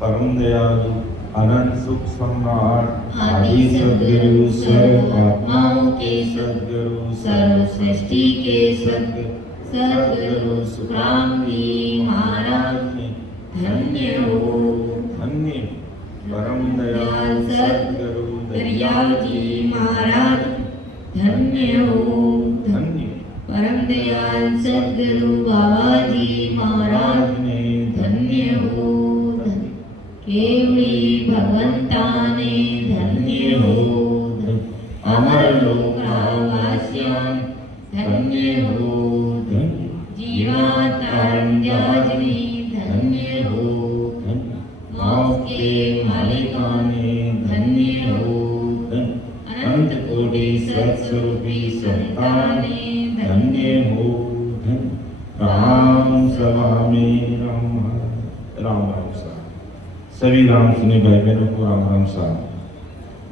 परम दयालु अनंत सुख सम्राट आदि सद्गुरु सर्व आत्माओं के सद्गुरु सर्व सृष्टि के सद्गुरु सुखराम जी महाराज धन्य हो। धन्य परम दयाल सद्गुरु दरियाल जी महाराज धन्य हो। धन्य परम दयाल सद्गुरु बाबा जी महाराज ने धन्य हो। केवली भगवंता ने धन्य हो। अमर लोक वासियां धन्य हो। जीवात्मजाजनी धन्य हो। माओ के मालिकाने धन्य हो। अनंत कोटि सत्स्वरूपी संताने धन्य हो। राम सभा में राम राम राम सा सभी राम सुने भाई बहनों को राम राम साहब।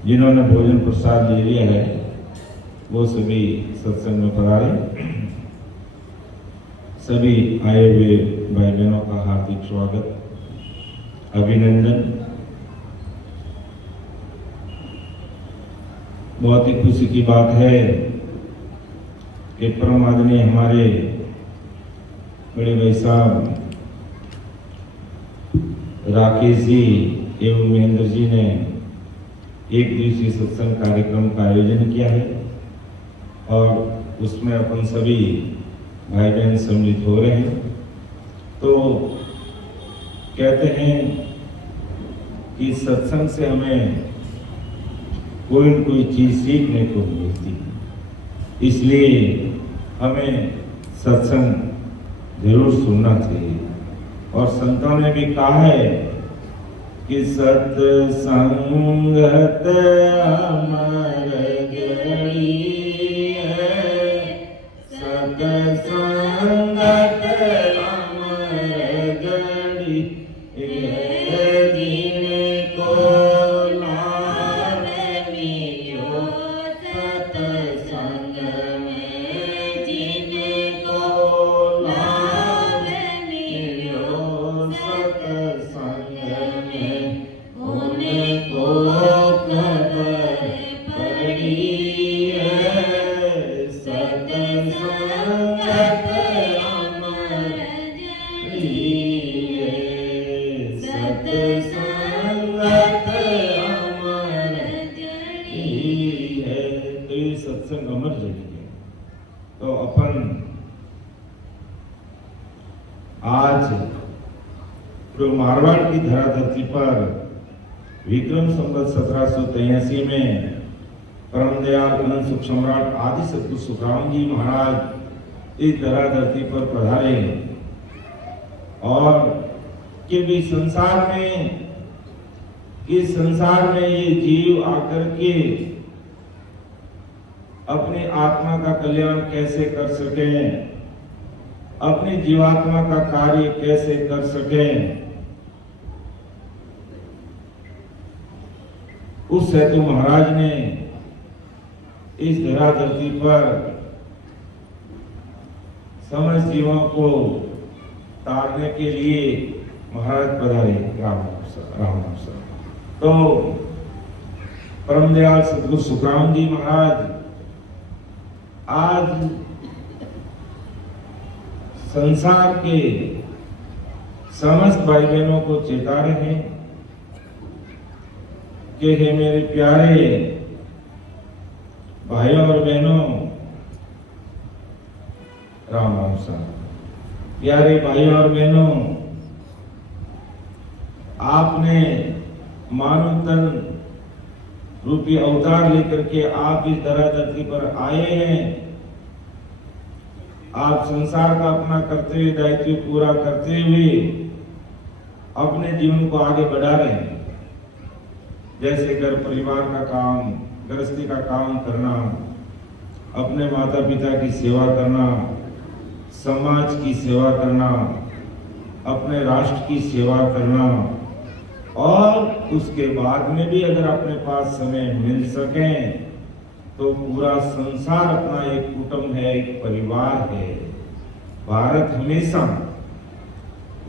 जिन्होंने भोजन प्रसाद ले लिया है वो सभी सत्संग में पधारे। सभी आए हुए भाई बहनों का हार्दिक स्वागत अभिनंदन। बहुत ही खुशी की बात है कि परम आदरणीय हमारे बड़े भाई साहब राकेश जी एवं महेंद्र जी ने एक दिवसीय सत्संग कार्यक्रम का आयोजन किया है और उसमें अपन सभी भाई बहन सम्मिलित हो रहे हैं। तो कहते हैं कि सत्संग से हमें कोई न कोई चीज सीखने को मिलती है, इसलिए हमें सत्संग जरूर सुनना चाहिए। और संतों ने भी कहा है कि सत्संगत अमर गणी है, सत्संगत अमर गणी है, जिनको लाभ मिलो सत्संग में, जिनको लाभ मिलो सत्संग में, उनको खबर पड़ी है, सत्संगत अमर गणी है, सत्संगत अमर गणी है। तो ये सत्संग अमर जड़ी है। तो अपन आज जो मारवाड़ की धरा धरती पर विक्रम संवत 1783 में परम दयाल अनंत सुख सम्राट आदि सद्गुरु सुखराम जी महाराज इस धरा धरती पर पधारे और कि भी इस संसार में ये जीव आकर के अपनी आत्मा का कल्याण कैसे कर सके, अपनी जीवात्मा का कार्य कैसे कर सके, उस हेतु महाराज ने इस धरा धरती पर समस्त जीवों को तारने के लिए महाराज पधारे। राम राम। तो परम दयाल सद्गुरु सुखराम जी महाराज आज संसार के समस्त भाई बहनों को चेता रहे हैं कि हे मेरे प्यारे भाइयों और बहनों, राम राम साहब, प्यारे भाइयों और बहनों, आपने मानव तन रूपी अवतार लेकर के आप इस धरा धरती पर आए हैं। आप संसार का अपना कर्तव्य दायित्व पूरा करते हुए अपने जीवन को आगे बढ़ा रहे हैं। जैसे घर परिवार का काम, गृहस्थी का काम करना, अपने माता पिता की सेवा करना, समाज की सेवा करना, अपने राष्ट्र की सेवा करना, और उसके बाद में भी अगर अपने पास समय मिल सके तो पूरा संसार अपना एक कुटुंब है, एक परिवार है। भारत हमेशा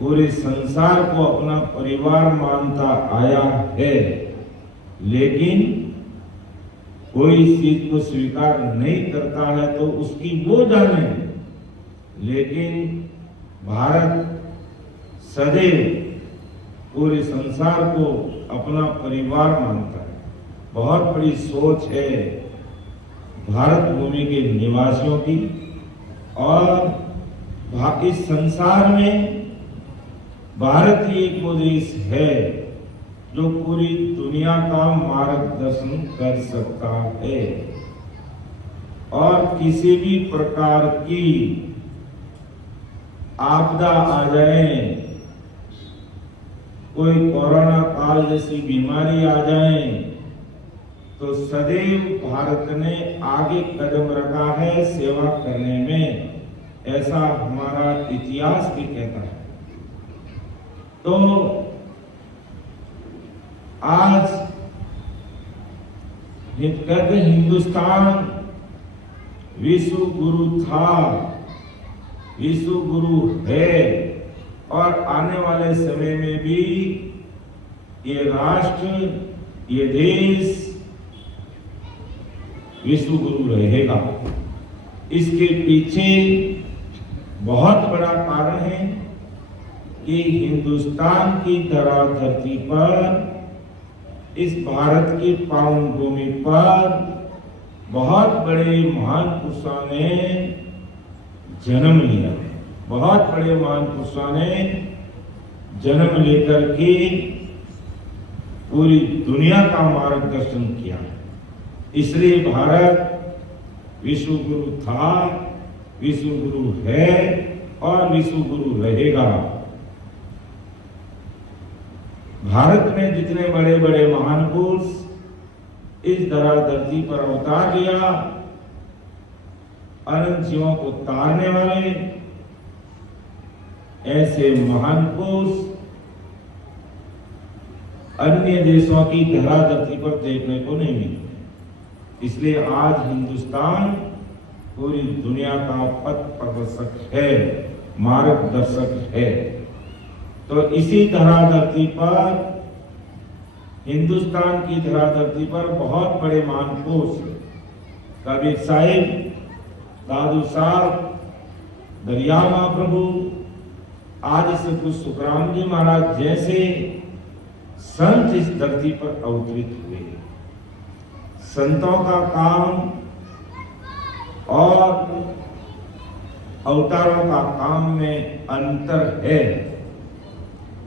पूरे संसार को अपना परिवार मानता आया है, लेकिन कोई चीज को स्वीकार नहीं करता है तो उसकी वो जाने। लेकिन भारत सदैव पूरे संसार को अपना परिवार मानता है। बहुत बड़ी सोच है भारत भूमि के निवासियों की, और इस संसार में भारत ही एक वो देश है जो पूरी दुनिया का मार्गदर्शन कर सकता है। और किसी भी प्रकार की आपदा आ जाए, कोई कोरोना काल जैसी बीमारी आ जाए, तो सदैव भारत ने आगे कदम रखा है सेवा करने में। ऐसा हमारा इतिहास भी कहता है। तो आज कहते हिंदुस्तान विश्व गुरु था, विश्व गुरु है, और आने वाले समय में भी ये राष्ट्र, ये देश विश्व गुरु रहेगा। इसके पीछे बहुत बड़ा कारण है कि हिंदुस्तान की धरा धरती पर, इस भारत की पावन भूमि पर बहुत बड़े महान पुरुषों ने जन्म लिया। बहुत बड़े महान पुरुषों ने जन्म लेकर के पूरी दुनिया का मार्गदर्शन किया। इसलिए भारत विश्व गुरु था, विश्व गुरु है और विश्व गुरु रहेगा। भारत में जितने बड़े बड़े महान पुरुष इस धरा धरती पर अवतार लिया, अनंत जीवों को तारने वाले, ऐसे महान पुरुष अन्य देशों की धरा धरती पर देखने को नहीं मिलते। इसलिए आज हिंदुस्तान पूरी दुनिया का पथ प्रदर्शक है, मार्गदर्शक है। तो इसी धरा धरती पर, हिंदुस्तान की धरा धरती पर बहुत बड़े महान पुरुष कबीर साहिब, दादू साहब, दरिया महाप्रभु, आदि सतगुरु सुखराम जी महाराज जैसे संत इस धरती पर अवतरित हुए। संतों का काम और अवतारों का काम में अंतर है,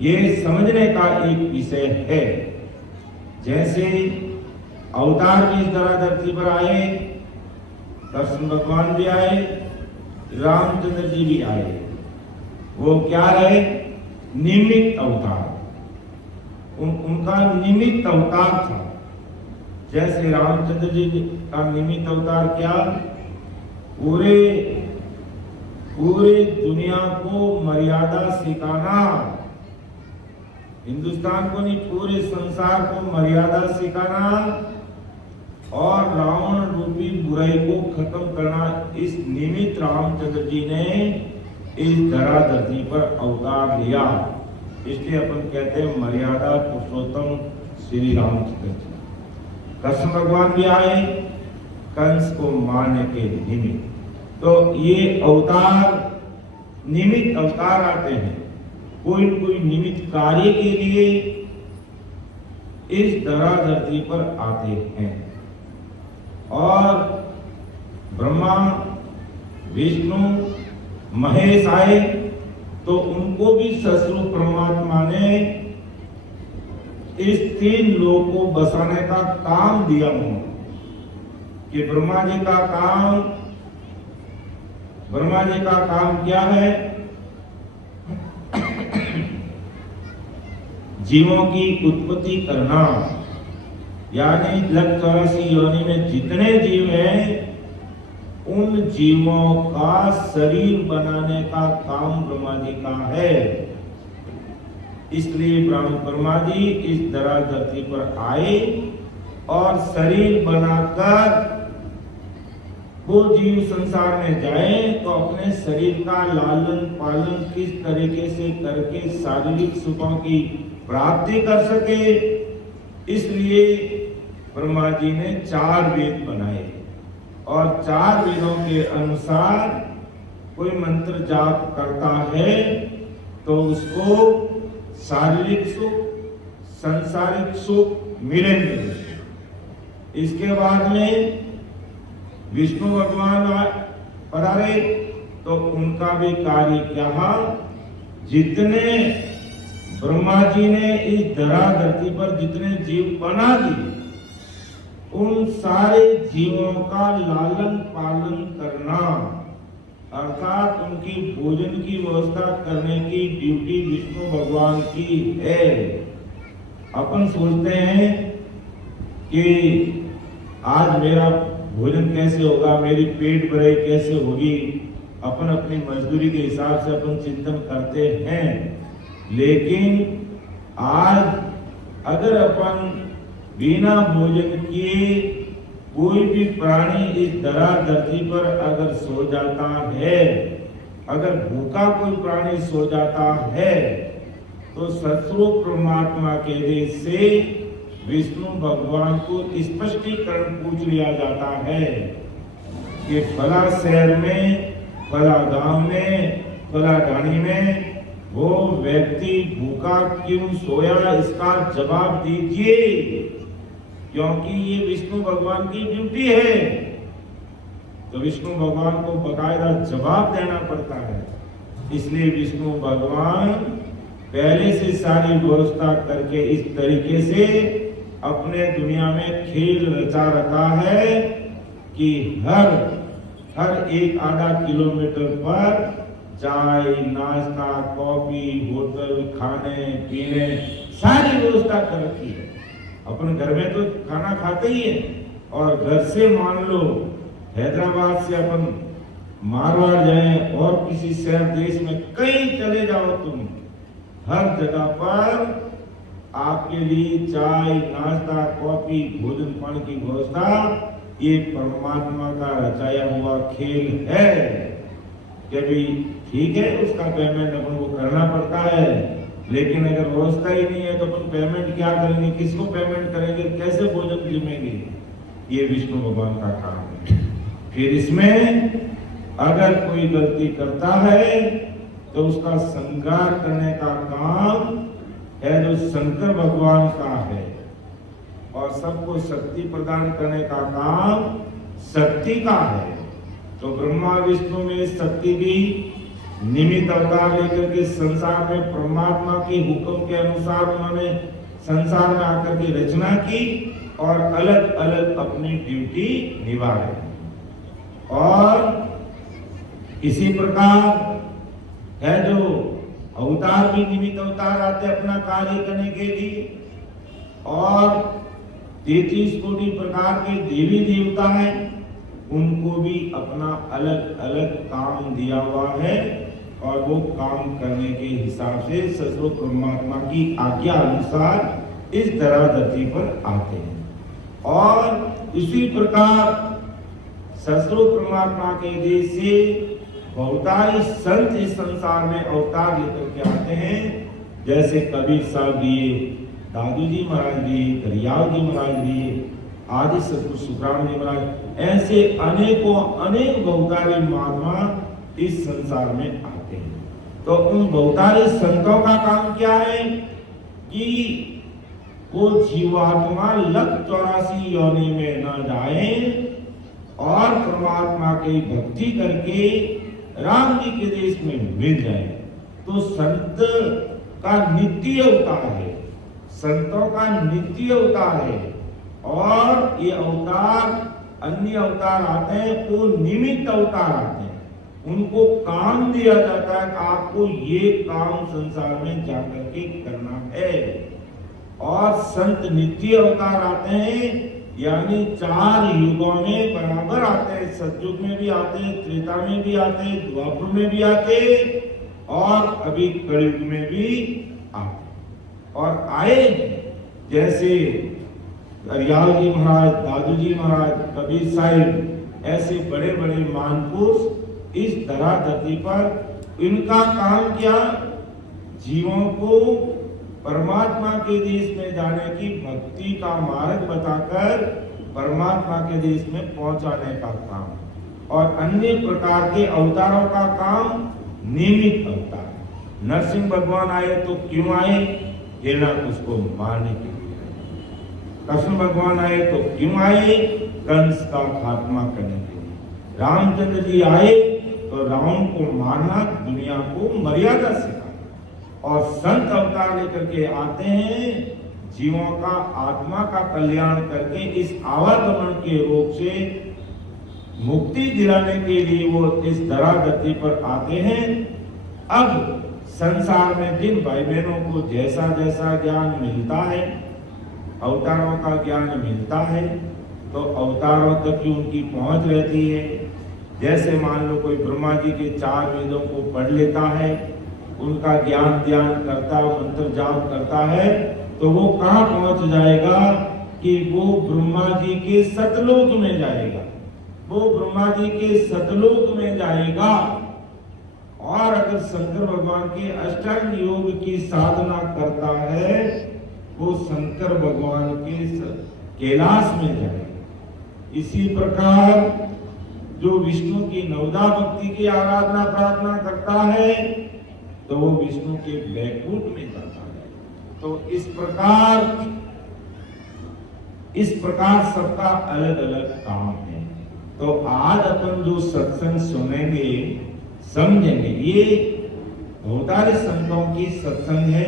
ये समझने का एक विषय है। जैसे अवतार भी इस धरा धरती पर आए, कृष्ण भगवान भी आए, रामचंद्र जी भी आए। वो क्या है? निमित्त अवतार। उनका निमित्त अवतार था। जैसे रामचंद्र जी का निमित्त अवतार क्या? पूरे दुनिया को मर्यादा सिखाना, हिंदुस्तान को नहीं पूरे संसार को मर्यादा सिखाना और रावण रूपी बुराई को खत्म करना। इस निमित्त रामचंद्र जी ने इस धरा धरती पर अवतार लिया। इसलिए अपन कहते हैं मर्यादा पुरुषोत्तम श्री रामचंद्र जी। कृष्ण भगवान भी आए कंस को मारने के निमित्त। तो ये अवतार निमित्त अवतार आते हैं, कोई कोई निमित्त कार्य के लिए इस धरा धरती पर आते हैं। और ब्रह्मा, विष्णु, महेश आए तो उनको भी ससुर परमात्मा ने इस तीन लोगों को बसाने का काम दिया उन्होंने। कि ब्रह्मा जी का काम क्या है? जीवों की उत्पत्ति करना, यानी 184 योनि में जितने जीव हैं उन जीवों का शरीर बनाने का काम ब्रह्मा जी का है। इसलिए ब्रह्मा जी इस धरा धरती पर आए और शरीर बनाकर वो जीव संसार में जाए तो अपने शरीर का लालन पालन किस तरीके से करके शारीरिक सुखों की प्राप्ति कर सके, इसलिए ब्रह्मा जी ने 4 वेद बनाए और 4 वेदों के अनुसार कोई मंत्र जाप करता है तो उसको शारीरिक सुख, सांसारिक सुख मिलेंगे। इसके बाद में विष्णु भगवान पधारे तो उनका भी कार्य क्या, जितने ब्रह्मा जी ने इस धरा धरती पर जितने जीव बना दिए उन सारे जीवों का लालन पालन करना, अर्थात उनकी भोजन की व्यवस्था करने की ड्यूटी विष्णु भगवान की है। अपन सोचते हैं कि आज मेरा भोजन कैसे होगा, मेरी पेट भराई कैसे होगी, अपन अपनी मजदूरी के हिसाब से अपन चिंतन करते हैं। लेकिन आज अगर अपन बिना भोजन किए कोई भी प्राणी इस धरा धरती पर अगर सो जाता है, अगर भूखा कोई प्राणी सो जाता है तो सतरूप परमात्मा के देश से विष्णु भगवान को स्पष्टीकरण पूछ लिया जाता है कि फला शहर में, फला गांव में, फला ढाणी में वो व्यक्ति भूखा क्यों सोया, इसका जवाब दीजिए, क्योंकि ये विष्णु भगवान की ड्यूटी है। तो विष्णु भगवान को बकायदा जवाब देना पड़ता है। इसलिए विष्णु भगवान पहले से सारी व्यवस्था करके इस तरीके से अपने दुनिया में खेल रचा रखा है कि हर एक आधा किलोमीटर पर चाय, नाश्ता, कॉफी, होटल, खाने पीने सारी व्यवस्था कर रखी है। अपन घर में तो खाना खाते ही है, और घर से मान लो हैदराबाद से अपन मारवाड़ जाए और किसी शहर देश में कहीं चले जाओ तुम, हर जगह पर आपके लिए चाय, नाश्ता, कॉफी, भोजन पानी की व्यवस्था ये परमात्मा का रचाया हुआ खेल है। कभी ठीक है उसका पेमेंट अपन को करना पड़ता है, लेकिन अगर व्यवस्था ही नहीं है तो अपन पेमेंट क्या करेंगे, किसको पेमेंट करेंगे, कैसे भोजन जिमेंगे? ये विष्णु भगवान का काम है। फिर इसमें अगर कोई गलती करता है तो उसका संहार करने का काम है जो शंकर भगवान का है, और सबको शक्ति प्रदान करने का काम शक्ति का है। तो ब्रह्मा विष्णु में शक्ति भी निमित्त अवतार लेकर के संसार में परमात्मा के हुक्म के अनुसार उन्होंने संसार में आकर के रचना की और अलग अलग अपनी ड्यूटी निभा रहे। और इसी प्रकार है जो अवतार भी निमित्त अवतार आते अपना कार्य करने के लिए, और 33 कोटि प्रकार के देवी देवता हैं, उनको भी अपना अलग अलग काम दिया हुआ है, और वो काम करने के हिसाब से ससुर परमात्मा की आज्ञा अनुसार इस धरा धरती पर आते हैं। और इसी प्रकार ससुर परमात्मा के देश से बहुतारी संत इस संसार में अवतार लेकर के आते हैं। जैसे कबीर साहब लिए, दादू जी महाराज लिए, दरियाव जी महाराज लिए, आदि सतगुरु सुखराम जी महाराज, ऐसे अनेकों अनेक बहुतारी महात्मा इस संसार में आते हैं। तो उन बहुतारी संतों का काम क्या है कि वो जीवात्मा 184 योनि में न जाए और परमात्मा की भक्ति करके राम जी के देश में मिल जाए। तो संत का नित्य अवतार है, संतों का नित्य अवतार है। और ये अवतार अन्य अवतार आते हैं तो निमित्त अवतार आते हैं, उनको काम दिया जाता है आपको ये काम संसार में जाकर के करना है। और संत नित्य अवतार आते हैं, यानी 4 युगों में बराबर आते हैं। सतयुग में भी आते हैं, त्रेता में भी आते हैं, द्वापर में भी आते हैं, और अभी कलयुग में भी आते। और आए जैसे दरियाव जी महाराज, दादू जी महाराज, कबीर साहिब, ऐसे बड़े बड़े महापुरुष इस धरा धरती पर, इनका काम क्या, जीवों को परमात्मा के देश में जाने की भक्ति का मार्ग बताकर परमात्मा के देश में पहुंचाने का काम। और अन्य प्रकार के अवतारों का काम नियमित अवतार। नरसिंह भगवान आए तो क्यों आए, हिरण्याकश को मारने के लिए। कृष्ण भगवान आए तो क्यों आए, कंस का खात्मा करने के लिए। रामचंद्र जी आए तो रावण को मारना, दुनिया को मर्यादा सिखाना। और संत अवतार लेकर के आते हैं जीवों का, आत्मा का कल्याण करके इस आवागमन के रोग से मुक्ति दिलाने के लिए वो इस धरा धरती पर आते हैं। अब संसार में जिन भाई बहनों को जैसा जैसा ज्ञान मिलता है, अवतारों का ज्ञान मिलता है, तो अवतारों तक की उनकी पहुंच रहती है। जैसे मान लो कोई ब्रह्मा जी के 4 वेदों को पढ़ लेता है, उनका ज्ञान ध्यान करता, मंत्र जाप करता है, तो वो कहाँ पहुंच जाएगा कि वो ब्रह्मा जी के सतलोक में जाएगा। वो ब्रह्मा जी के सतलोक में जाएगा। और अगर शंकर भगवान के अष्टांग योग की साधना करता है, वो शंकर भगवान के कैलाश में जाएगा। इसी प्रकार जो विष्णु की नवदा भक्ति की आराधना प्रार्थना करता है, तो वो विष्णु के वैकुंठ में जाता है। तो इस प्रकार सबका अलग अलग काम है। तो आज अपन जो सत्संग सुनेंगे, समझेंगे, ये अवतारी संतों की सत्संग है,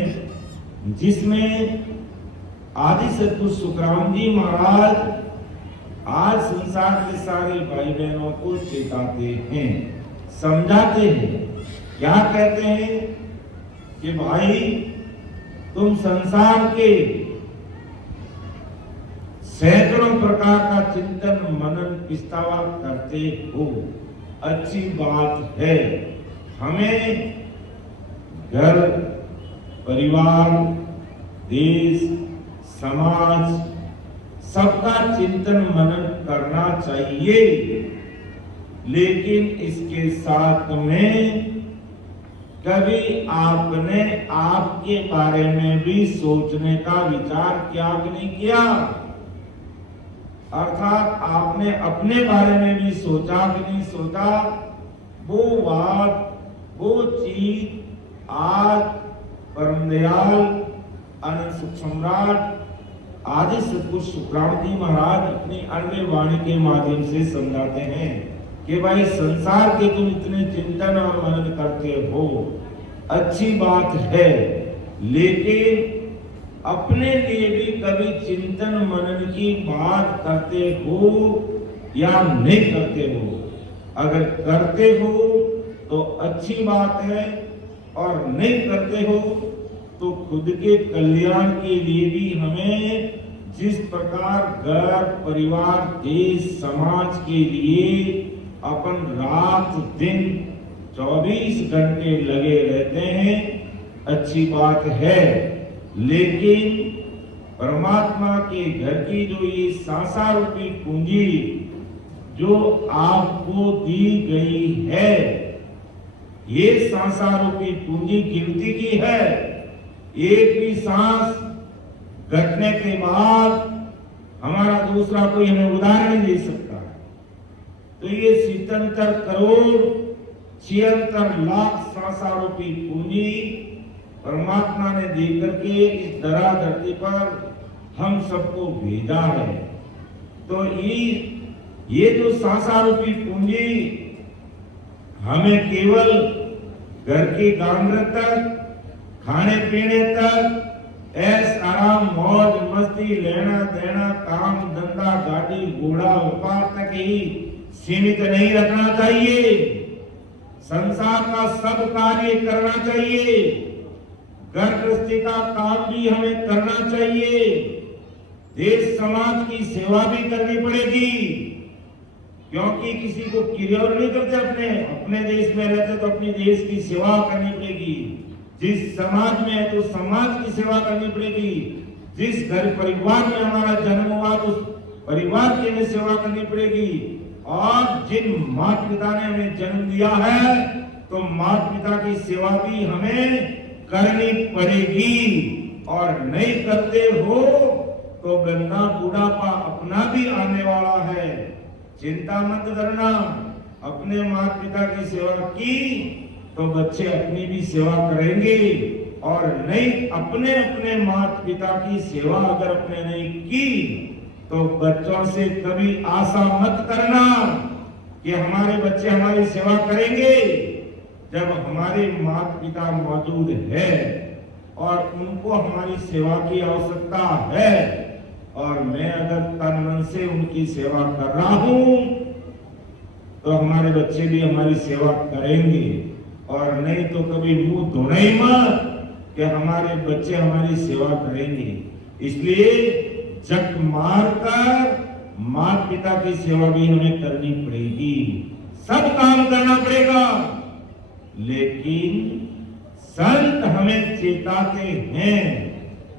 जिसमें आदि सद्गुरु सुखराम जी महाराज आज संसार के सारे भाई बहनों को चेताते हैं, समझाते हैं। क्या कहते हैं कि भाई तुम संसार के सैकड़ों प्रकार का चिंतन मनन पिस्तावा करते हो, अच्छी बात है। हमें घर परिवार देश समाज सबका चिंतन मनन करना चाहिए, लेकिन इसके साथ में कभी आपने आपके बारे में भी सोचने का विचार क्या नहीं किया। अर्थात आपने अपने बारे में भी सोचा कि नहीं सोचा। वो बात वो चीज आज परम दयाल अनंत सुख सम्राट आदि सद्गुरु सुखराम जी महाराज अपनी अन्य वाणी के माध्यम से समझाते हैं कि भाई संसार के तुम इतने चिंतन और मनन करते हो, अच्छी बात है, लेकिन अपने लिए भी कभी चिंतन मनन की बात करते हो या नहीं करते हो। अगर करते हो तो अच्छी बात है, और नहीं करते हो तो खुद के कल्याण के लिए भी हमें जिस प्रकार घर परिवार देश समाज के लिए अपन रात दिन 24 घंटे लगे रहते हैं, अच्छी बात है, लेकिन परमात्मा के घर की जो ये सांसार रूपी पूंजी जो आपको दी गई है, ये सांसार रूपी पूंजी गिनती की है। एक भी सांस घटने के बाद हमारा दूसरा कोई हमें उधार नहीं दे सकता। तो ये 77 करोड़ 76 लाख सांसार रूपी पूंजी परमात्मा ने देकर के इस धरा धरती पर हम सबको भेजा है। तो ये जो सांसार रूपी पूंजी हमें केवल घर की गांगर तक, खाने पीने तक, ऐश आराम मौज मस्ती लेना देना काम धंधा गाड़ी घोड़ा व्यापार तक ही सीमित नहीं रखना चाहिए। संसार का सब कार्य करना चाहिए। घर गृहस्थी का काम भी हमें करना चाहिए। देश समाज की सेवा भी करनी पड़ेगी, क्योंकि किसी को किरियर नहीं करते। अपने देश में रहते तो अपने देश की सेवा करनी पड़ेगी। जिस समाज में है तो समाज की सेवा करनी पड़ेगी। जिस घर परिवार में हमारा जन्म हुआ तो उस परिवार की हमें सेवा करनी पड़ेगी। और जिन माता पिता ने हमें जन्म दिया है, तो माता पिता की सेवा भी हमें करनी पड़ेगी। और नहीं करते हो तो गंदा बुढ़ापा अपना भी आने वाला है। चिंता मत करना, अपने माता पिता की सेवा की तो बच्चे अपनी भी सेवा करेंगे, और नहीं अपने अपने माता पिता की सेवा अगर अपने नहीं की तो बच्चों से कभी आशा मत करना कि हमारे बच्चे हमारी सेवा करेंगे, जब हमारे माता पिता मौजूद है और उनको हमारी सेवा की आवश्यकता है, और मैं अगर तन मन से उनकी सेवा कर रहा हूं तो हमारे बच्चे भी हमारी सेवा करेंगे। और नहीं तो कभी मुंह धोना ही मत कि हमारे बच्चे हमारी सेवा करेंगे। इसलिए जग मार कर माता पिता की सेवा भी हमें करनी पड़ेगी, सब काम करना पड़ेगा। लेकिन संत हमें चेताते हैं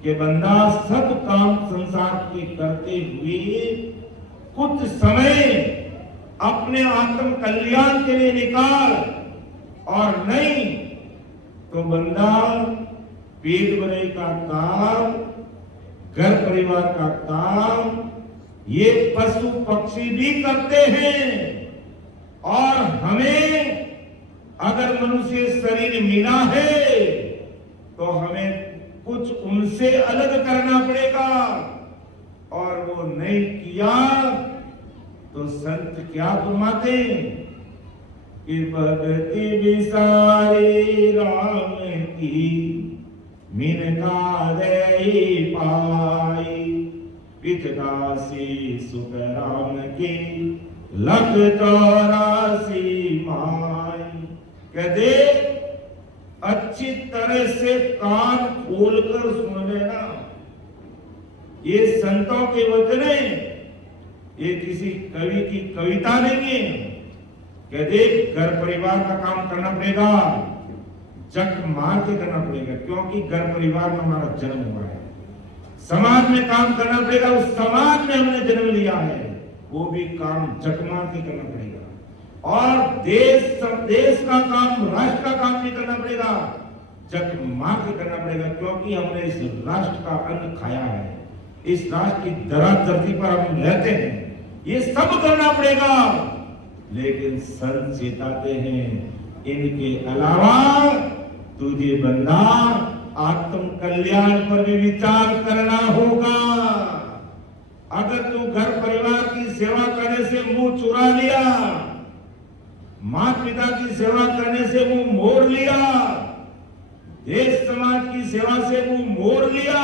कि बंदा सब काम संसार के करते हुए कुछ समय अपने आत्म कल्याण के लिए निकाल, और नहीं तो बंदा पेट भरे का काम, घर परिवार का काम ये पशु पक्षी भी करते हैं। और हमें अगर मनुष्य शरीर मिला है तो हमें कुछ उनसे अलग करना पड़ेगा, और वो नहीं किया तो संत क्या फरमाते कि भक्ति विसारी राम की मिनका दे पाई, पितदासी सुख राम की लख 84 माई। कहते अच्छी तरह से कान खोलकर सुन लेना, ये संतों के वचन है, ये किसी कवि की कविता नहीं है। कहते घर परिवार का काम करना पड़ेगा, जग मार के करना पड़ेगा, क्योंकि घर परिवार में हमारा जन्म हुआ है। समाज में काम करना पड़ेगा, उस समाज में हमने जन्म लिया है, वो भी काम जग मार के करना पड़ेगा। और देश का काम, राष्ट्र का काम भी करना पड़ेगा, जग मार के करना पड़ेगा, क्योंकि हमने इस राष्ट्र का अन्न खाया है, इस राष्ट्र की धरती पर हम रहते हैं, ये सब करना पड़ेगा। लेकिन संत चेताते हैं इनके अलावा तुझे बंदा आत्म कल्याण पर भी विचार करना होगा। अगर तू घर परिवार की सेवा करने से मुंह चुरा लिया, माता पिता की सेवा करने से मुंह मोड़ लिया, देश समाज की सेवा से मुंह मोड़ लिया,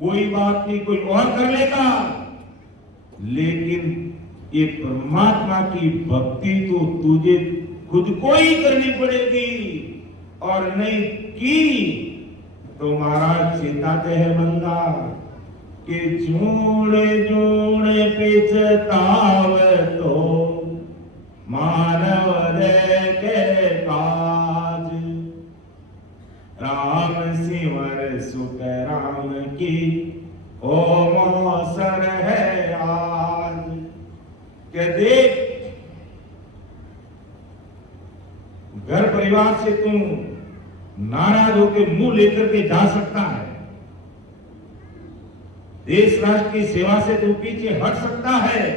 कोई बात नहीं, कोई और कर लेगा, लेकिन ये परमात्मा की भक्ति तो तुझे खुद को ही करनी पड़ेगी। और नहीं की तो महाराज चेताते हैं बंदा कि जोड़े जोड़े पिछताव तो मानव दे के काज, राम सिमर सुख राम की ओ मौसर है आज। के देख घर परिवार से तुम नाराज होकर मुंह लेकर के जा सकता है, देश राष्ट्र की सेवा से तुम पीछे हट सकता है,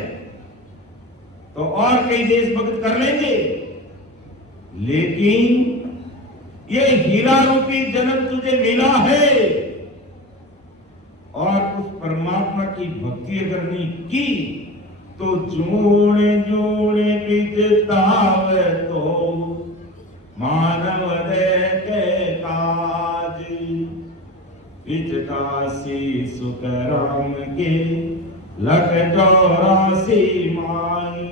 तो और कई देशभक्त कर लेंगे, लेकिन ये हीरा रूपी जन्म तुझे मिला है, और उस परमात्मा की भक्ति अगर नहीं की तो जोड़े जोड़े पिछताव तो मानव दे के काज, पिछतासी सुख राम के लख 84 माई।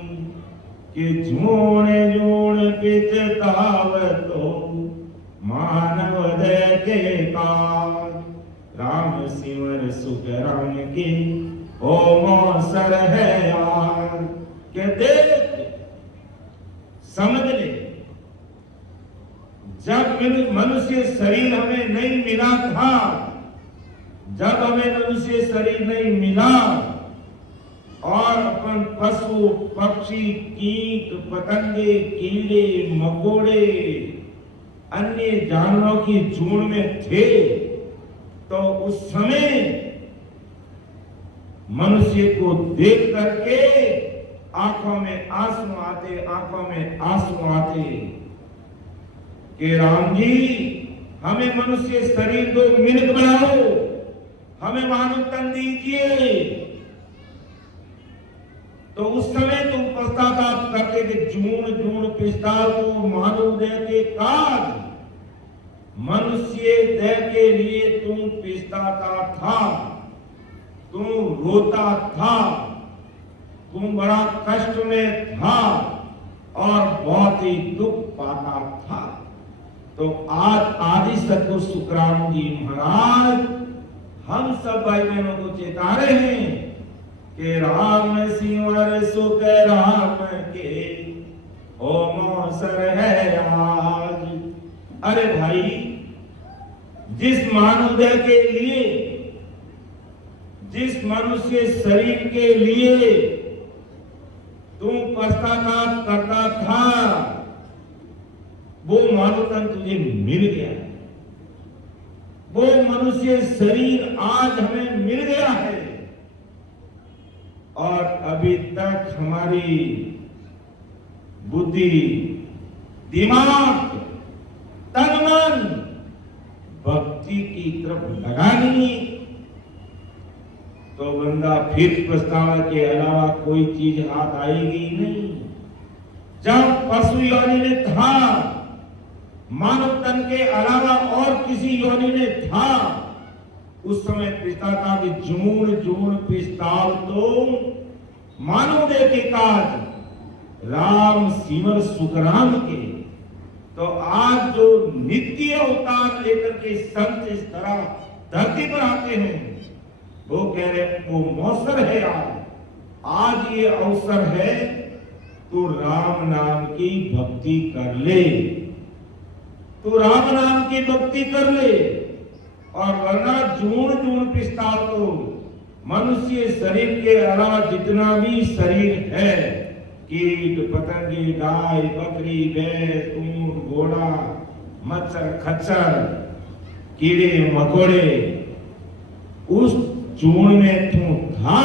कि जोड़े जोड़े पिछताव तो मानव दे के काज, राम सिमर सुख राम की ओ मौसर है यार। के देख समझ ले, जब मनुष्य शरीर हमें नहीं मिला था, जब हमें मनुष्य शरीर नहीं मिला और अपन पशु पक्षी कीट पतंगे कीड़े मकोड़े अन्य जानवरों की झुंड में थे, तो उस समय मनुष्य को देख करके आंखों में आंसू आते कि राम जी हमें मनुष्य शरीर दो, मिनट बनाओ, हमें मानव तन दीजिए। तो उस समय तुम पश्चाताप करते थे, जून पिस्ताल को मानव देह के काज, मनुष्य देह के लिए तुम पिस्ताता था, तुम रोता था, तुम बड़ा कष्ट में था और बहुत ही दुख पाता था। तो आज आदि सतगुरु सुखराम जी महाराज हम सब भाई बहनों को चेता रहे हैं कि राम सिंवर सुख राम के ओ मौसर है आज। अरे भाई, जिस मानव देह के लिए, जिस मनुष्य शरीर के लिए तू पश्चाताप करता था, वो मानव तन तुझे मिल गया, वो मनुष्य शरीर आज हमें मिल गया है। और अभी तक हमारी बुद्धि, दिमाग, तन मन भक्ति की तरफ लगा नहीं, तो बंदा फिर पछतावा के अलावा कोई चीज हाथ आएगी नहीं। जब पशु योनि में था, मानव तन के अलावा और किसी योनि में था, उस समय पिता का भी जून पिस्ताल तो मानव देह के काज, राम सिमर सुखराम के। तो आज जो नित्य अवतार लेकर के संत इस तरह धरती पर आते हैं, वो कह रहे वो मौसर है आज ये अवसर है, तो राम नाम की भक्ति कर ले, तो राम नाम की भक्ति कर ले। और वरना जून पिस्ताल तो मनुष्य शरीर के अलावा जितना भी शरीर है, कीट पतंगे गाय बकरी भैंस ऊंट घोड़ा मच्छर खच्चर कीड़े मकोड़े, उस जून में तू था,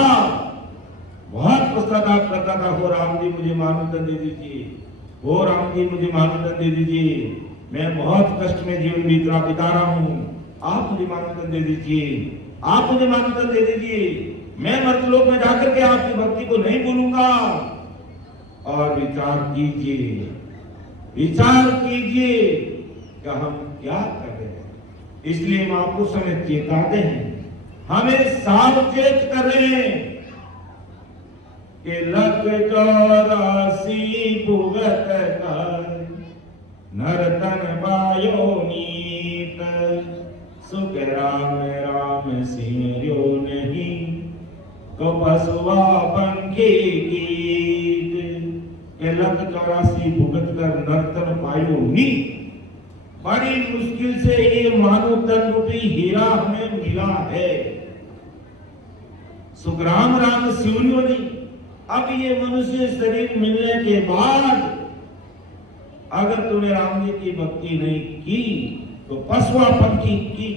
बहुत पश्चाताप करता था, हो राम जी मुझे मानव तन दे दीजिए, हो राम जी मुझे मानव तन दे दीजिए, मैं बहुत कष्ट में जीवन बिता रहा हूँ, आप मुझे मानव तन दे दीजिए, आप मुझे मानव तन दे दीजिए, मैं मर्तलोक में जाकर के आपकी भक्ति को नहीं भूलूंगा। और विचार कीजिए कि हम क्या कर रहे हैं। इसलिए महापुरुष हमें चेताते हैं, हमें सावचेत कर रहे हैं कि लख 84 भुगत कर नरतन बायो नीत, सुख राम सिमरियो नहीं, को पशुआ पंखी गीत। के लख 84 भुगत कर नर्तन पायो नीत। बड़ी मुश्किल से ये मानव तन रूपी हीरा हमें मिला है। सुखराम राम सिमरियो नहीं। अब ये मनुष्य शरीर मिलने के बाद अगर तूने राम जी की भक्ति नहीं की, तो पशुआ पंखी की,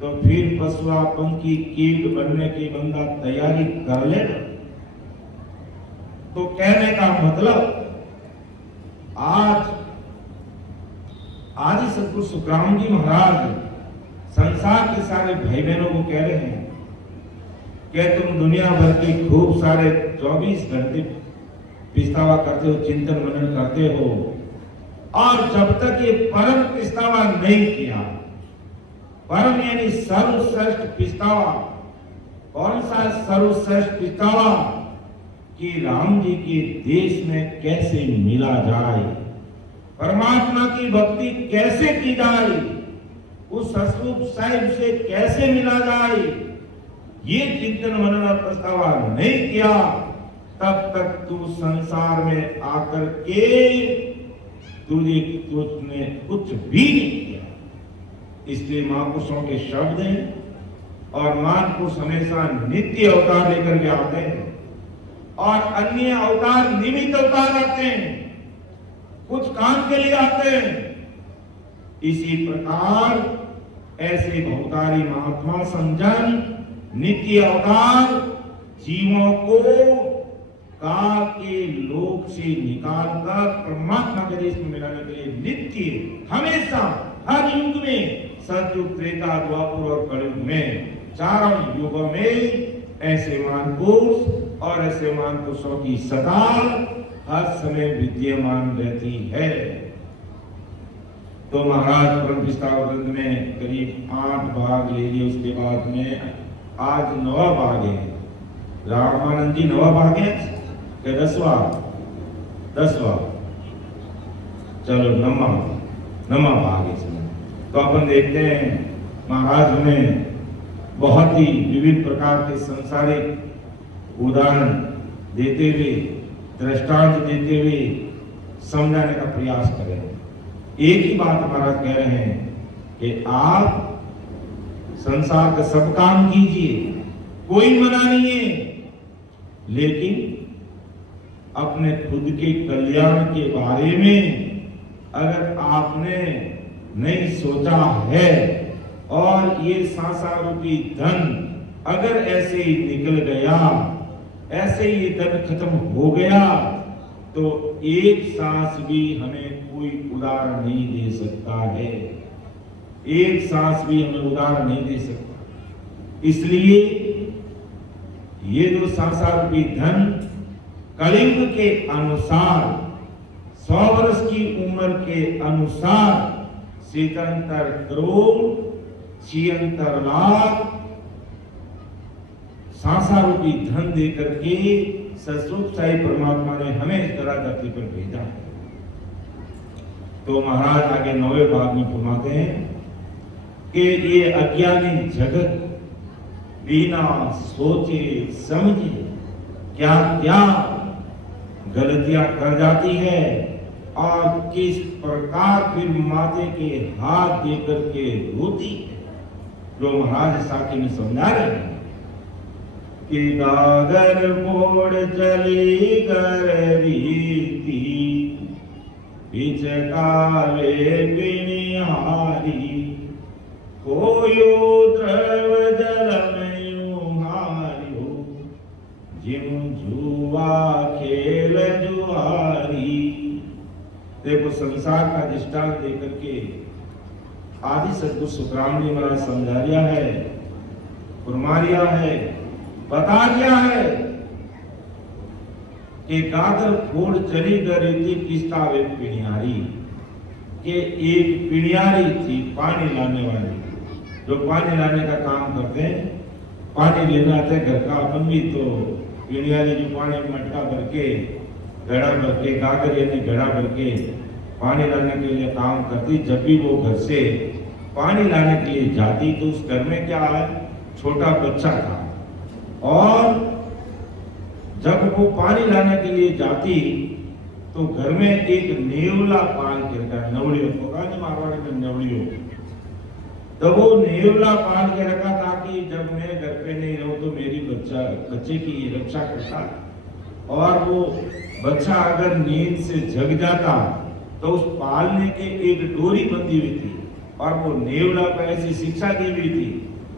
तो फिर पशुआ पंखी कीट बनने की बंदा तैयारी कर ले। तो कहने का मतलब आज ही सतगुरु सुखराम जी महाराज संसार के सारे भाई बहनों को कह रहे हैं कि तुम दुनिया भर के खूब सारे 24 घंटे पिस्तावा करते हो, चिंतन मनन करते हो, और जब तक ये परम पिस्तावा नहीं किया, परम यानी सर्वश्रेष्ठ पिस्तावा, कौन सा सर्वश्रेष्ठ पिस्तावा, कि राम जी के देश में कैसे मिला जाए, परमात्मा की भक्ति कैसे की जाए, उस सतरूप साहिब से कैसे मिला जाए, ये चिंतन मनन और पछतावा नहीं किया, तब तक तू संसार में आकर के तुझने कुछ भी नहीं किया। इसलिए महापुरुषों के शब्द हैं, और महापुरुष हमेशा नित्य अवतार लेकर के आते हैं। और अन्य अवतार निमित्त अवतार आते हैं, कुछ काम के लिए आते हैं। इसी प्रकार ऐसे भवतारी महात्मा संजन नित्य अवतार जीवों को काल के लोक से निकालकर परमात्मा के देश में मिलाने के लिए नित्य हमेशा हर युग में सतयुग, त्रेता, द्वापर और कलयुग में चारों युगों में ऐसे महान पुरुष और ऐसे महान पुरुषों की सत्ता हर समय विद्यमान रहती है। तो महाराज परम विस्तार ग्रंथ में करीब 8 भाग ले लिए, उसके बाद में आज 9वां भाग है। रामानंद जी 9वां भाग है कि 10वां? चलो 9वां भाग है इसमें। तो अपन देखते हैं महाराज ने बहुत ही विविध प्रकार के सांसारिक उदाहरण देते हुए, दृष्टांत देते हुए समझाने का प्रयास करें। एक ही बात महाराज कह रहे हैं कि आप संसार का सब काम कीजिए, कोई मना नहीं है, लेकिन अपने खुद के कल्याण के बारे में अगर आपने नहीं सोचा है और ये सांसार रूपी धन अगर ऐसे ही निकल गया, ऐसे ही धन खत्म हो गया, तो एक सांस भी हमें कोई उधार नहीं दे सकता है। एक सांस भी हमें उधार नहीं दे सकता। इसलिए ये जो सांसार रूपी धन कलिंग के अनुसार 100 वर्ष की उम्र के अनुसार 77 करोड़ 76 लाख सांसार रूपी धन देकर के सचमुच साई परमात्मा ने हमें इस तरह धरती पर भेजा है। तो महाराज आगे 9वें भाग में फरमाते हैं कि ये अज्ञानी जगत बिना सोचे समझे क्या क्या गलतियां कर जाती है और किस प्रकार फिर माते के हाथ देकर के रोती है। जो महाराज साथी में समझा रहे हैं कि गागर मोड़ चली कर रीति पिचकावे बिनिहारी कोयो द्रव जल में हारियो जिम जुआ खेल जुआरी। देखो संसार का दृष्टांत देकर के आदि सदगुरु सुखराम जी महाराज समझा दिया है, फरमा दिया है, बता दिया है कि गागर फोड़ चली गई थी पिस्तावे पिनियारी, कि एक पिनियारी थी पानी लाने वाली, जो पानी लाने का काम करते हैं, पानी लेना आता है घर का। अपन भी तो पिनियारी जो पानी मटका भर के घड़ा भर के गागर यानी घड़ा भर के पानी लाने के लिए काम करती। जब भी वो घर से पानी लाने के लिए जाती तो उस घर में क्या है, छोटा बच्चा था, और जब वो पानी लाने के लिए जाती तो घर में एक नेवला पाल के रखा, नवड़ियों को कहा नहीं मारवाड़ी में नवड़ियों, तो वो नेवला पाल के रखा ताकि जब मैं घर पे नहीं रहूं तो मेरी बच्चे की रक्षा करता। और वो बच्चा अगर नींद से जग जाता तो उस पालने के एक डोरी बंधी हुई थी और वो नेवला को ऐसी शिक्षा दी हुई थी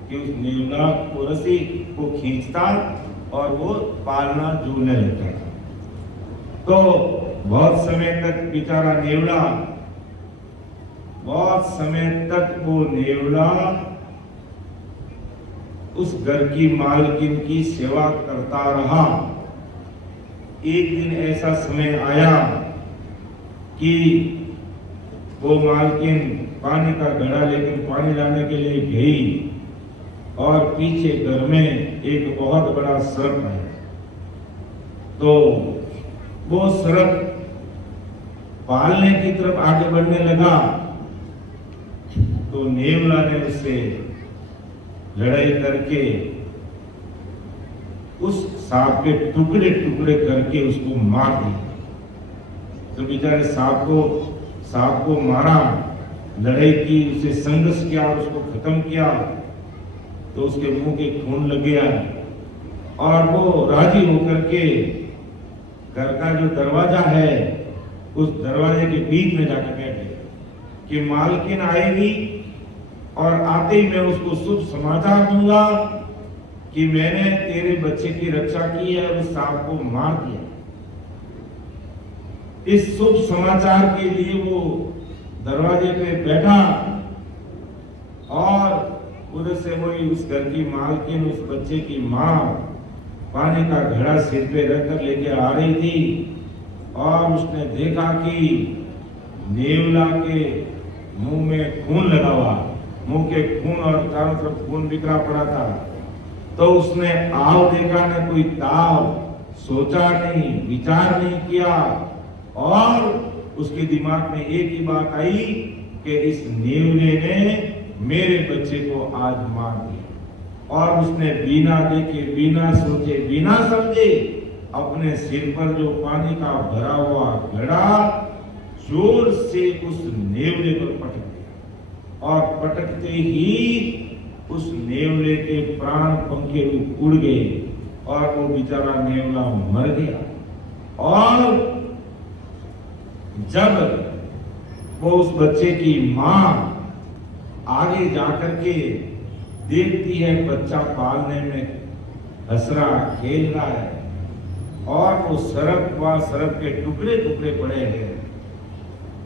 कि उस नेवला को रस्सी को खींचता और वो पालना झूलने लगता था। तो बहुत समय तक बेचारा नेवला, बहुत समय तक वो नेवला उस घर की मालकिन की सेवा करता रहा। एक दिन ऐसा समय आया कि वो मालकिन पानी का घड़ा लेकर पानी लाने के लिए गई और पीछे घर में एक बहुत बड़ा सर्प है। तो वो सर्प पालने की तरफ आगे बढ़ने लगा तो नेवला ने उससे लड़ाई करके उस सांप के टुकड़े टुकड़े करके उसको मार दिया। तो बेचारे सांप को मारा, लड़ाई की, उसे संघर्ष किया और उसको खत्म किया। तो उसके मुंह के खून लग गया और वो राजी होकर के घर का जो दरवाजा है उस दरवाजे के बीच में जाकर बैठे कि मालकिन आएगी और आते ही मैं उसको शुभ समाचार दूंगा कि मैंने तेरे बच्चे की रक्षा की है, उस सांप को मार दिया। इस शुभ समाचार के लिए वो दरवाजे पे बैठा और उधर से वही उस घर की मालकिन, उस बच्चे की माँ पानी का घड़ा सिर पे रखकर लेके आ रही थी और उसने देखा कि नेवला के मुंह में खून लगा हुआ, मुंह के खून और चारों तरफ खून बिखरा पड़ा था। तो उसने आओ देखा न कोई ताव, सोचा नहीं, विचार नहीं किया और उसके दिमाग में एक ही बात आई कि इस नेवले ने मेरे बच्चे को आज मार दिया। और उसने बिना देखे, बिना सोचे, बिना समझे अपने सिर पर जो पानी का भरा हुआ घड़ा जोर से उस नेवले पर पटक दिया और पटकते ही उस नेवले के प्राण पंखे उड़ गए और वो बेचारा नेवला मर गया। और जब वो उस बच्चे की मां आगे जाकर के देखती है बच्चा पालने में हंस रहा, खेल रहा है और वो सरफ के टुकड़े टुकड़े पड़े हैं।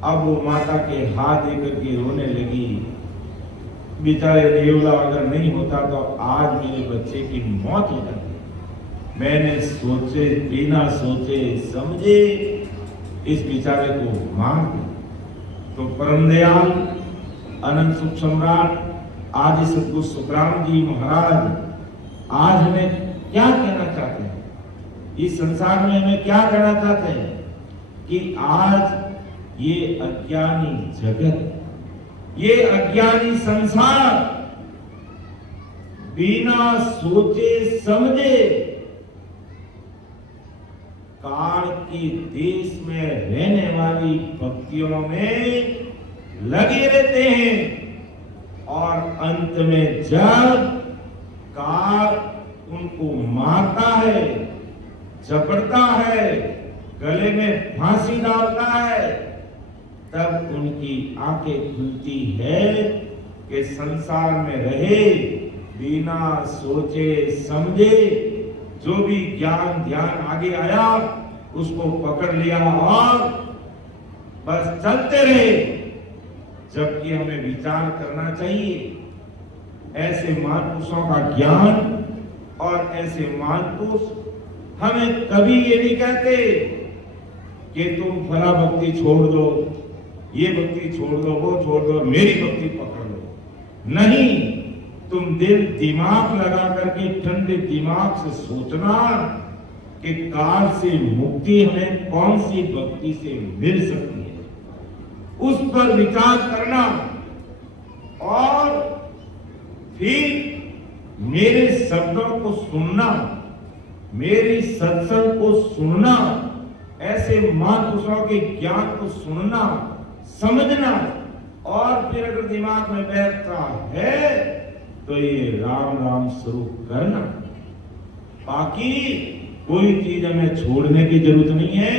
अब वो माता के हाथ देकर के रोने लगी, बेचारे नेवला अगर नहीं होता तो आज मेरे बच्चे की मौत हो जाती। मैंने सोचे, बिना सोचे समझे इस बेचारे को मार दिया। तो परम दयाल अनंत सुख सम्राट आदि सद्गुरु सुखराम जी महाराज आज हमें क्या कहना चाहते हैं, इस संसार में हमें क्या कहना चाहते हैं कि आज ये अज्ञानी जगत, ये अज्ञानी संसार बिना सोचे समझे काल के देश में रहने वाली भक्तियों में लगे रहते हैं और अंत में जब काल उनको मारता है, झपटता है, गले में फांसी डालता है, तब उनकी आंखें खुलती है कि संसार में रहे बिना सोचे समझे जो भी ज्ञान ध्यान आगे आया उसको पकड़ लिया और बस चलते रहे, जबकि हमें विचार करना चाहिए। ऐसे महापुरुषों का ज्ञान और ऐसे महापुरुष हमें कभी ये नहीं कहते कि तुम फला भक्ति छोड़ दो, ये भक्ति छोड़ दो, वो छोड़ दो, मेरी भक्ति पकड़ लो। नहीं, तुम दिल दिमाग लगा करके ठंडे दिमाग से सोचना कि काल से मुक्ति हमें कौन सी भक्ति से मिल सकती है, उस पर विचार करना और फिर मेरे शब्दों को सुनना, मेरी सत्संग को सुनना, ऐसे महापुरुषों के ज्ञान को सुनना, समझना और फिर अगर दिमाग में बैठता है तो ये राम राम स्वरूप करना। बाकी कोई चीज हमें छोड़ने की जरूरत नहीं है,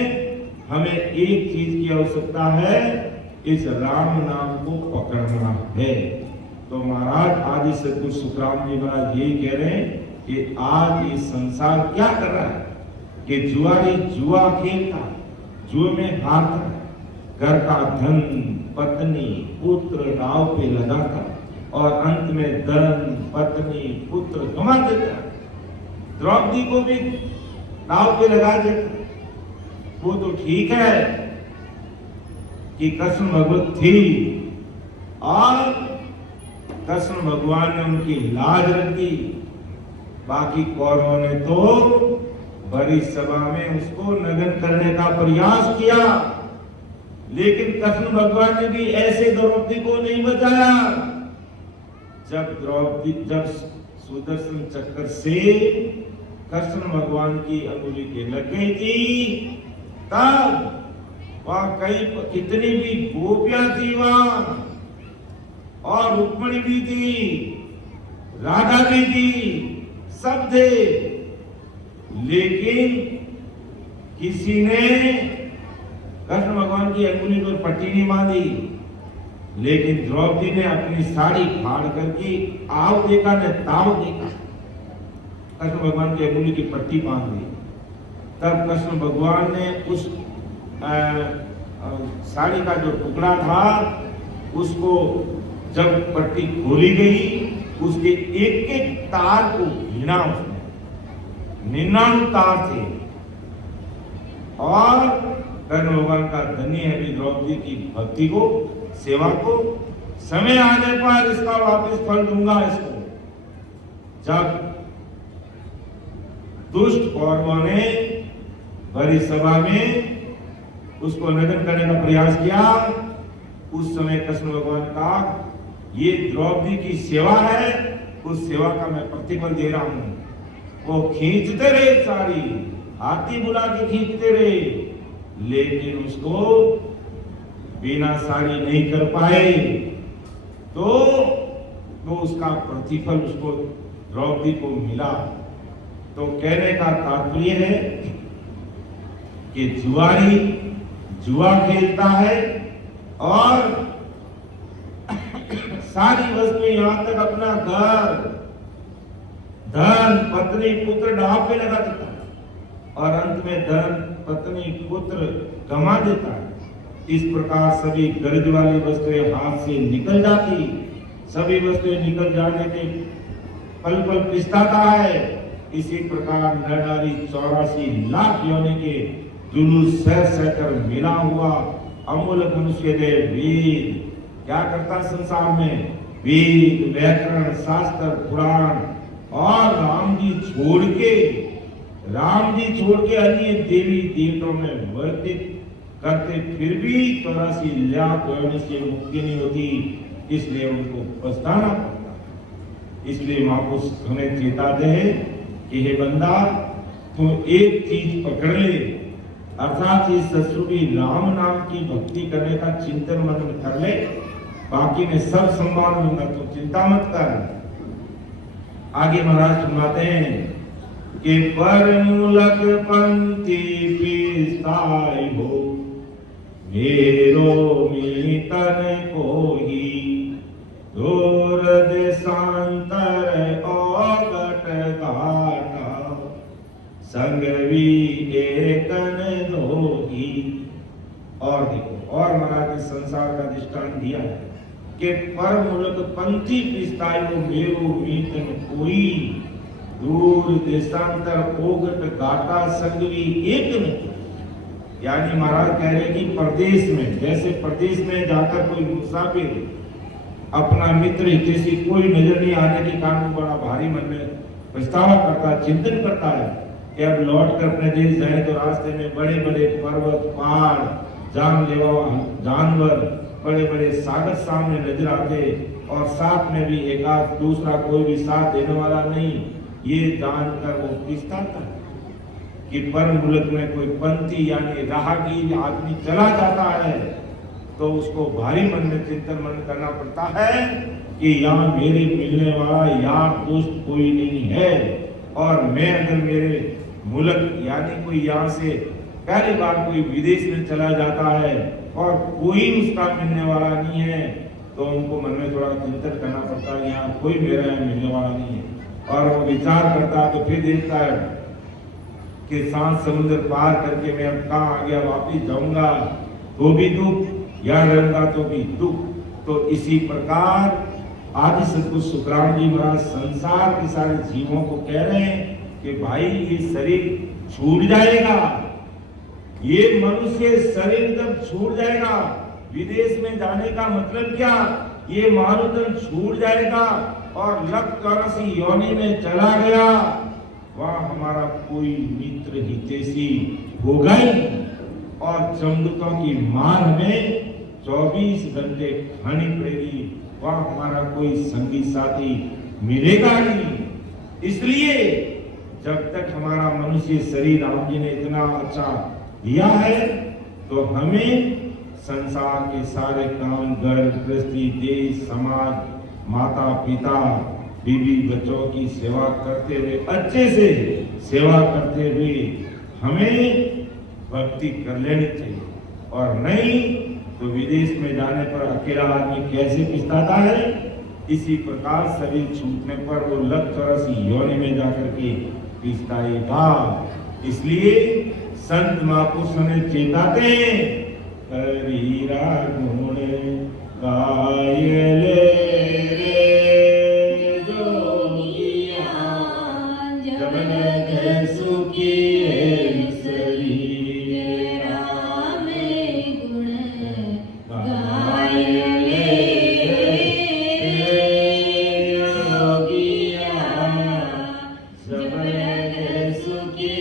हमें एक चीज की आवश्यकता है, इस राम नाम को पकड़ना है। तो महाराज आदि सद्गुरु सुखराम जी महाराज यही कह रहे हैं कि आज ये संसार क्या कर रहा है कि जुआरी जुआ खेलता, जुए में हारता, घर का धन, पत्नी, पुत्र दांव पे लगाता और अंत में धन, पत्नी, पुत्र गंवा देता। द्रौपदी को भी दांव पे लगा देता। वो तो ठीक है कि कृष्ण भगवत थी और कृष्ण भगवान ने उनकी लाज रखी, बाकी कौरवों ने तो बड़ी सभा में उसको नग्न करने का प्रयास किया, लेकिन कृष्ण भगवान ने भी ऐसे द्रौपदी को नहीं बचाया। जब सुदर्शन चक्र से कृष्ण भगवान की अंगुली के लग गई थी, तब वहां कई कितनी भी गोपियां थी वहां और रुक्मिणी भी थी, राधा भी थी, सब थे, लेकिन किसी ने कृष्ण भगवान की अंगुली पर पट्टी नहीं बांधी, लेकिन द्रौपदी ने अपनी साड़ी फाड़ करके आव देखा न ताव देखा, कृष्ण भगवान की अंगुली की पट्टी बांध दी। तब कृष्ण भगवान ने उस साड़ी का जो टुकड़ा था उसको जब पट्टी खोली गई, उसके एक एक तार को गिना, उसने 99 तार थे। और कृष्ण भगवान का धन्य है भी द्रौपदी की भक्ति को, सेवा को। समय आने पर इसका वापस फल दूंगा इसको। जब दुष्ट कौरवों ने बड़ी सभा में उसको नदन करने का प्रयास किया, उस समय कृष्ण भगवान का ये द्रौपदी की सेवा है, उस सेवा का मैं प्रतिफल दे रहा हूं। वो खींचते रहे साड़ी, हाथी बुला के खींचते रहे, लेकिन उसको बिना साड़ी नहीं कर पाए। तो वो उसका प्रतिफल उसको द्रौपदी को मिला। तो कहने का तात्पर्य है कि जुआरी जुआ खेलता है और सारी वस्तु यहां तक अपना घर, धन, पत्नी, पुत्र दांव पे लगा देता है और अंत में धन, पत्नी, पुत्र गंवा देता है। इस प्रकार सभी गर्ज वाली वस्तुएं हाथ से निकल जाती, सभी वस्तुएं निकल जाने के पल पल पिछताता है। इसी प्रकार नर नारी 84 लाख योनि के जुलूस सह कर मिला हुआ अमूल्य मनुष्य ने वेद क्या करता संसार में, वेद, व्याकरण, शास्त्र, पुराण और राम जी छोड़ के अन्य देवी देवताओं में वर्तित करते, फिर भी 84 लाख योनि से मुक्ति नहीं होती, इसलिए उनको पछताना पड़ता। इसलिए महापुरुष हमें चेताते हैं कि हे बंदा, तू एक चीज पकड़ ले, अर्थात इस ससुरी राम नाम की भक्ति करने का चिंतन मनन कर ले, बाकी में सब संभाल लूंगा, तो चिंता मत कर। आगे महाराज सुनाते हैं कि पर मूलक पंक्ति पिस्ताई हो, मेरो मीतन कोही, दूर देशांतर औगट घाटा, संगवी एकन दोही। और देखो, और महाराज ने संसार का दृष्टांत दिया है कि पर मुलक पंथी पिस्ताई हो, मेरो मीतन कोई, दूर देशांतर ओगट घाटा, संगवी एक न। यानी महाराज कह रहे कि प्रदेश में, जैसे प्रदेश में जाकर कोई मुसाफिर अपना मित्र हितैषी कोई नजर नहीं आने के कारण बड़ा भारी मन में पछतावा करता है, चिंतन करता है कि अब लौट कर अपने देश जाए तो रास्ते में बड़े बड़े पर्वत, पहाड़, जानलेवा जानवर, बड़े बड़े सागर सामने नजर आते और साथ में भी एक आध दूसरा कोई भी साथ देने वाला नहीं। ये जानकर वो पिछताता है कि पर मुल्क में कोई पंथी यानी राहगीर आदमी चला जाता है तो उसको भारी मन में चिंतन मन करना पड़ता है कि यहाँ मेरे मिलने वाला यार दोस्त कोई नहीं है, और मैं अगर मेरे मुल्क यानी कोई यहाँ से पहली बार कोई विदेश में चला जाता है और कोई उसका मिलने वाला नहीं है, तो उनको मन में थोड़ा चिंतन करना पड़ता है, यहाँ कोई मेरा यहाँ मिलने वाला नहीं है। और वो विचार करता है तो फिर देखता है कि सांस समुद्र पार करके मैं अब कहाँ आ गया, वापिस जाऊंगा तो भी दुख, या रहूंगा तो भी दुख। तो इसी प्रकार आदि सतगुरु सुखराम जी महाराज संसार के सारे जीवों को कह रहे हैं कि भाई ये शरीर छूट जाएगा, ये मनुष्य शरीर जब छूट जाएगा, विदेश में जाने का मतलब क्या, ये मानवतन छूट जाएगा और लख 84 योनि में चला गया, वहां हमारा कोई मित्र हितैषी होगा ही, और जमदूतों की मार में 24 घंटे खानी पड़ेगी, वहां हमारा कोई संगी साथी मिलेगा नहीं। इसलिए जब तक हमारा मनुष्य शरीर राम जी ने इतना अच्छा दिया है तो हमें संसार के सारे काम, घर गृहस्थी, देश, समाज, माता पिता, बीवी बच्चों की सेवा करते हुए, अच्छे से सेवा करते हुए हमें भक्ति कर लेनी चाहिए, और नहीं तो विदेश में जाने पर अकेला आदमी कैसे पछताता है, इसी प्रकार शरीर छूटने पर वो लग चौरासी योनि में जाकर के पछताएगा। इसलिए संत महापुरुषों ने चेताते हरिरा गुण गाय ले रे जोगिया, जब लग सुखी शरीर राम गुण गाय ले जोगिया, जब लग सुखी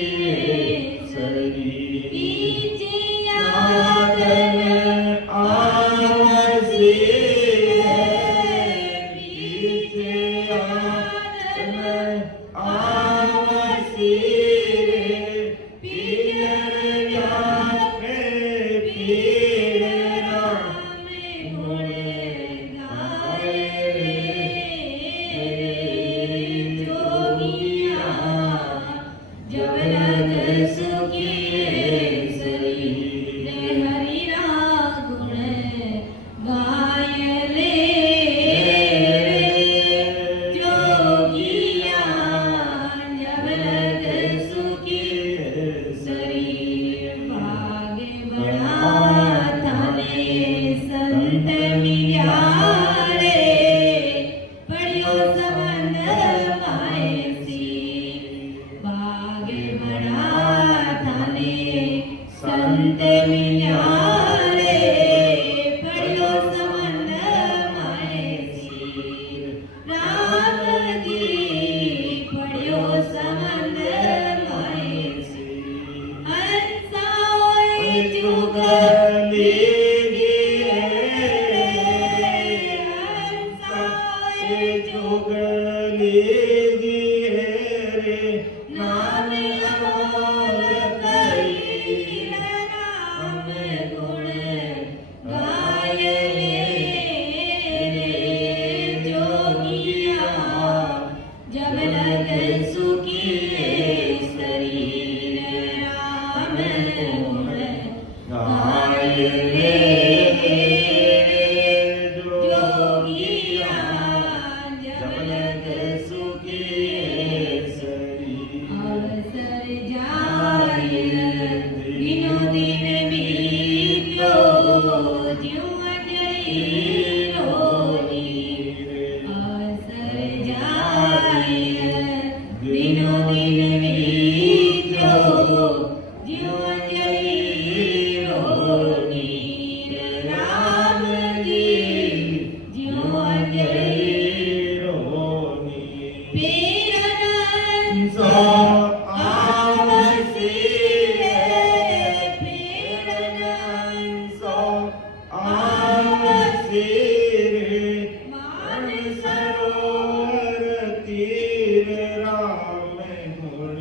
तीर राम गुण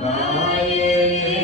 गाये।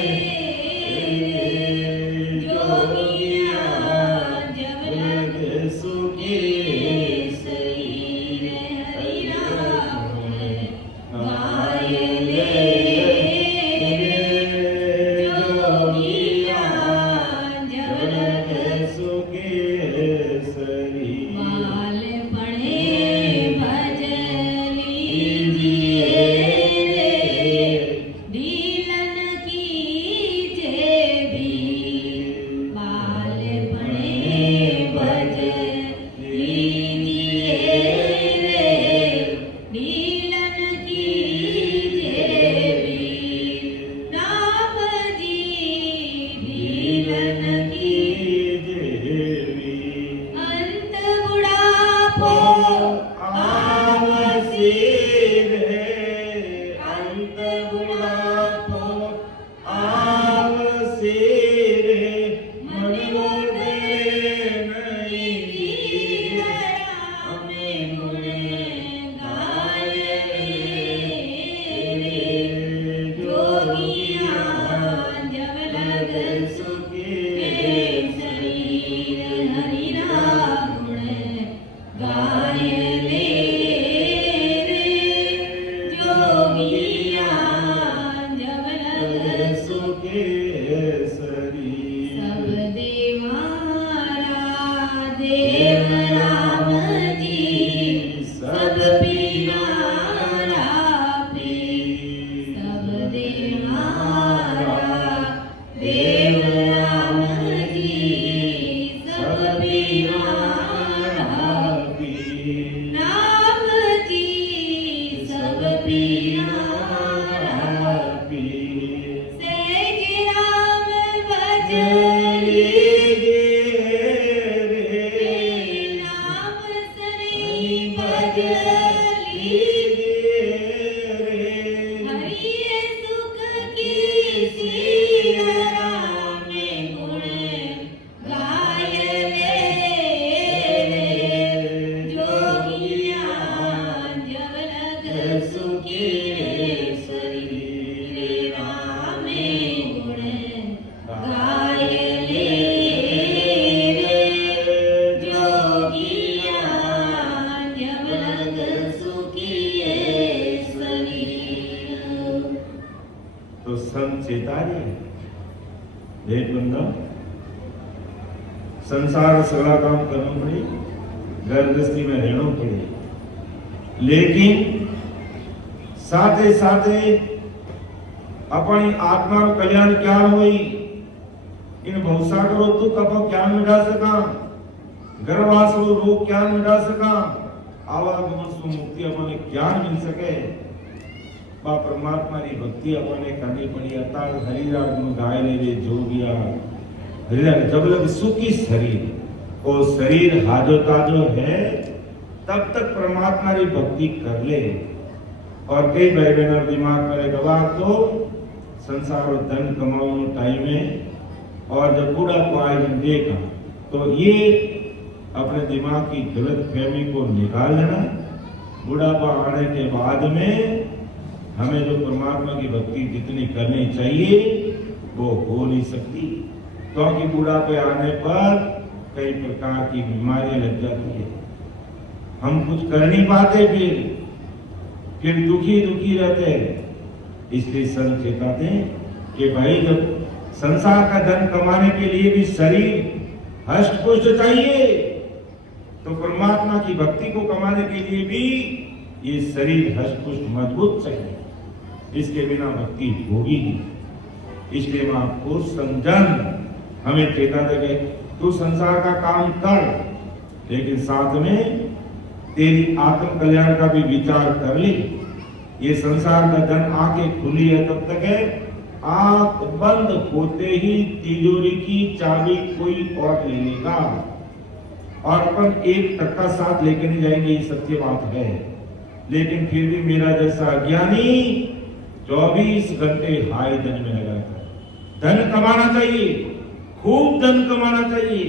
तो संत चेतारी देख बंदा संसार सगला काम करना पड़े, घर गृहस्थी में रहना पड़े, लेकिन साथे साथे अपनी आत्मा रो कल्याण क्या होई, इन भवसागरो दुख अपो क्या मिटा सका, गर्भवासो रोग क्या मिटा सका, आवागमन से मुक्ति अपने ज्ञान मिल सके, बा परमात्मा की भक्ति अपने करनी पड़ी। अतार हरिराग गुण गाय ले जोगिया हरिराग जब लग सुखी शरीर और शरीर हाजो ताजो है तब तक परमात्मा की भक्ति कर ले। और कई भाई बहन दिमाग में गवाह तो संसार और धन कमाने टाइम में और जब बूढ़ा को आए देखा तो ये अपने दिमाग की गलत फहमी को निकाल लेना। बुढ़ापा आने के बाद में हमें जो परमात्मा की भक्ति जितनी करनी चाहिए वो हो नहीं सकती, क्योंकि बुढ़ापे आने पर कई प्रकार की बीमारियां लग जाती है, हम कुछ कर नहीं पाते, फिर दुखी दुखी रहते। इसलिए संत चेताते हैं कि भाई जब संसार का धन कमाने के लिए भी शरीर हष्ट पुष्ट चाहिए, तो परमात्मा की भक्ति को कमाने के लिए भी ये शरीर हष्ट पुष्ट मजबूत चाहिए, इसके बिना भक्ति होगी नहीं। इसलिए मैं आपको संजन हमें चेताते गए, तू संसार का काम कर, लेकिन साथ में तेरी आत्म कल्याण का भी विचार कर ले। ये संसार का धन आंखें खुली है तब तक है, आंख बंद होते ही तिजोरी की चाबी कोई और ले लेगा और अपन 1% साथ लेकर नहीं जाएंगे, ये सत्य बात है। लेकिन फिर भी मेरा जैसा अज्ञानी 24 घंटे हाय धन में लगा रहता है। धन कमाना चाहिए, खूब धन कमाना चाहिए।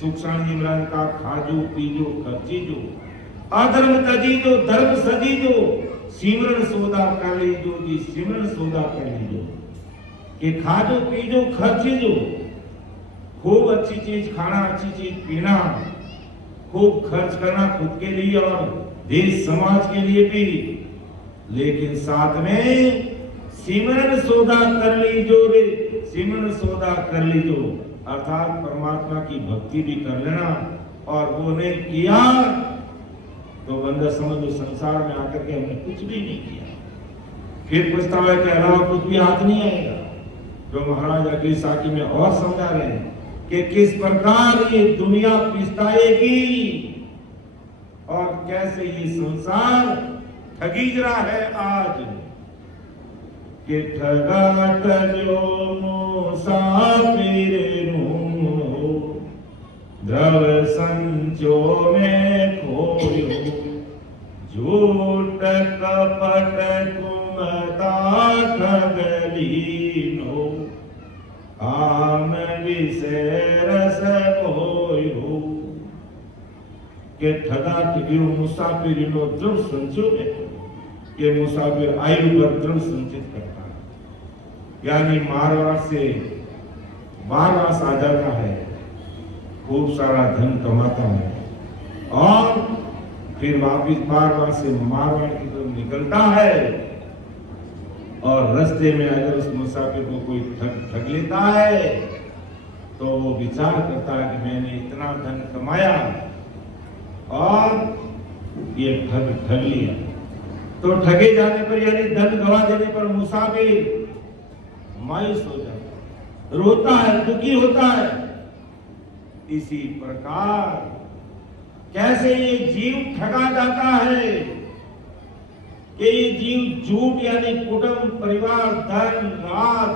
सुख शांति मिलन का खाजो पीजो खर्चीजो, अधर्म तजीजो धर्म सजीजो, सिमरन सौदा कर लीजो जी सिमरन सौदा कर लीजो। कि खाजो पीजो खर्चीजो, खूब अच्छी चीज खाना, अच्छी चीज पीना, खूब खर्च करना खुद के लिए और देश समाज के लिए भी, लेकिन साथ में सिमरन सौदा कर लीजो रे, सिमरन सौदा कर लीजो, अर्थात परमात्मा की भक्ति भी कर लेना। और वो नहीं किया तो बंदा समझ लो संसार में आकर के हमने कुछ भी नहीं किया, फिर पछतावा के अलावा कुछ भी हाथ नहीं आएगा। जो महाराज अगली साखी में और समझा रहे हैं कि किस प्रकार ये दुनिया पिसताएगी और कैसे ये संसार ठगी रहा है आज। कि ठगा टजो मुसाफिर नु, द्रव संचो में खोयो, झूठ कपट कुमता ठगलीनो, आम विषय रस कोयो। के ठगा ठगियो मुसाफिर नो द्रव संचो में, के मुसाफिर आयु पर द्रव संचित करता है, यानी मारवाड़ से वाराणसी आ जाता है, खूब सारा धन कमाता है और फिर वापिस वाराणसी से मारवाड़ की तरफ निकलता है और रास्ते में अगर उस मुसाफिर को कोई ठग लेता है तो वो विचार करता है कि मैंने इतना धन कमाया और ये ठग लिया। तो ठगे जाने पर यानी धन गवा देने पर मुसाफिर मायूस हो जाता है, रोता है, दुखी होता है। इसी प्रकार कैसे ये जीव ठगा जाता है, कि ये जीव झूठ यानी कुटुंब, परिवार, धन, राज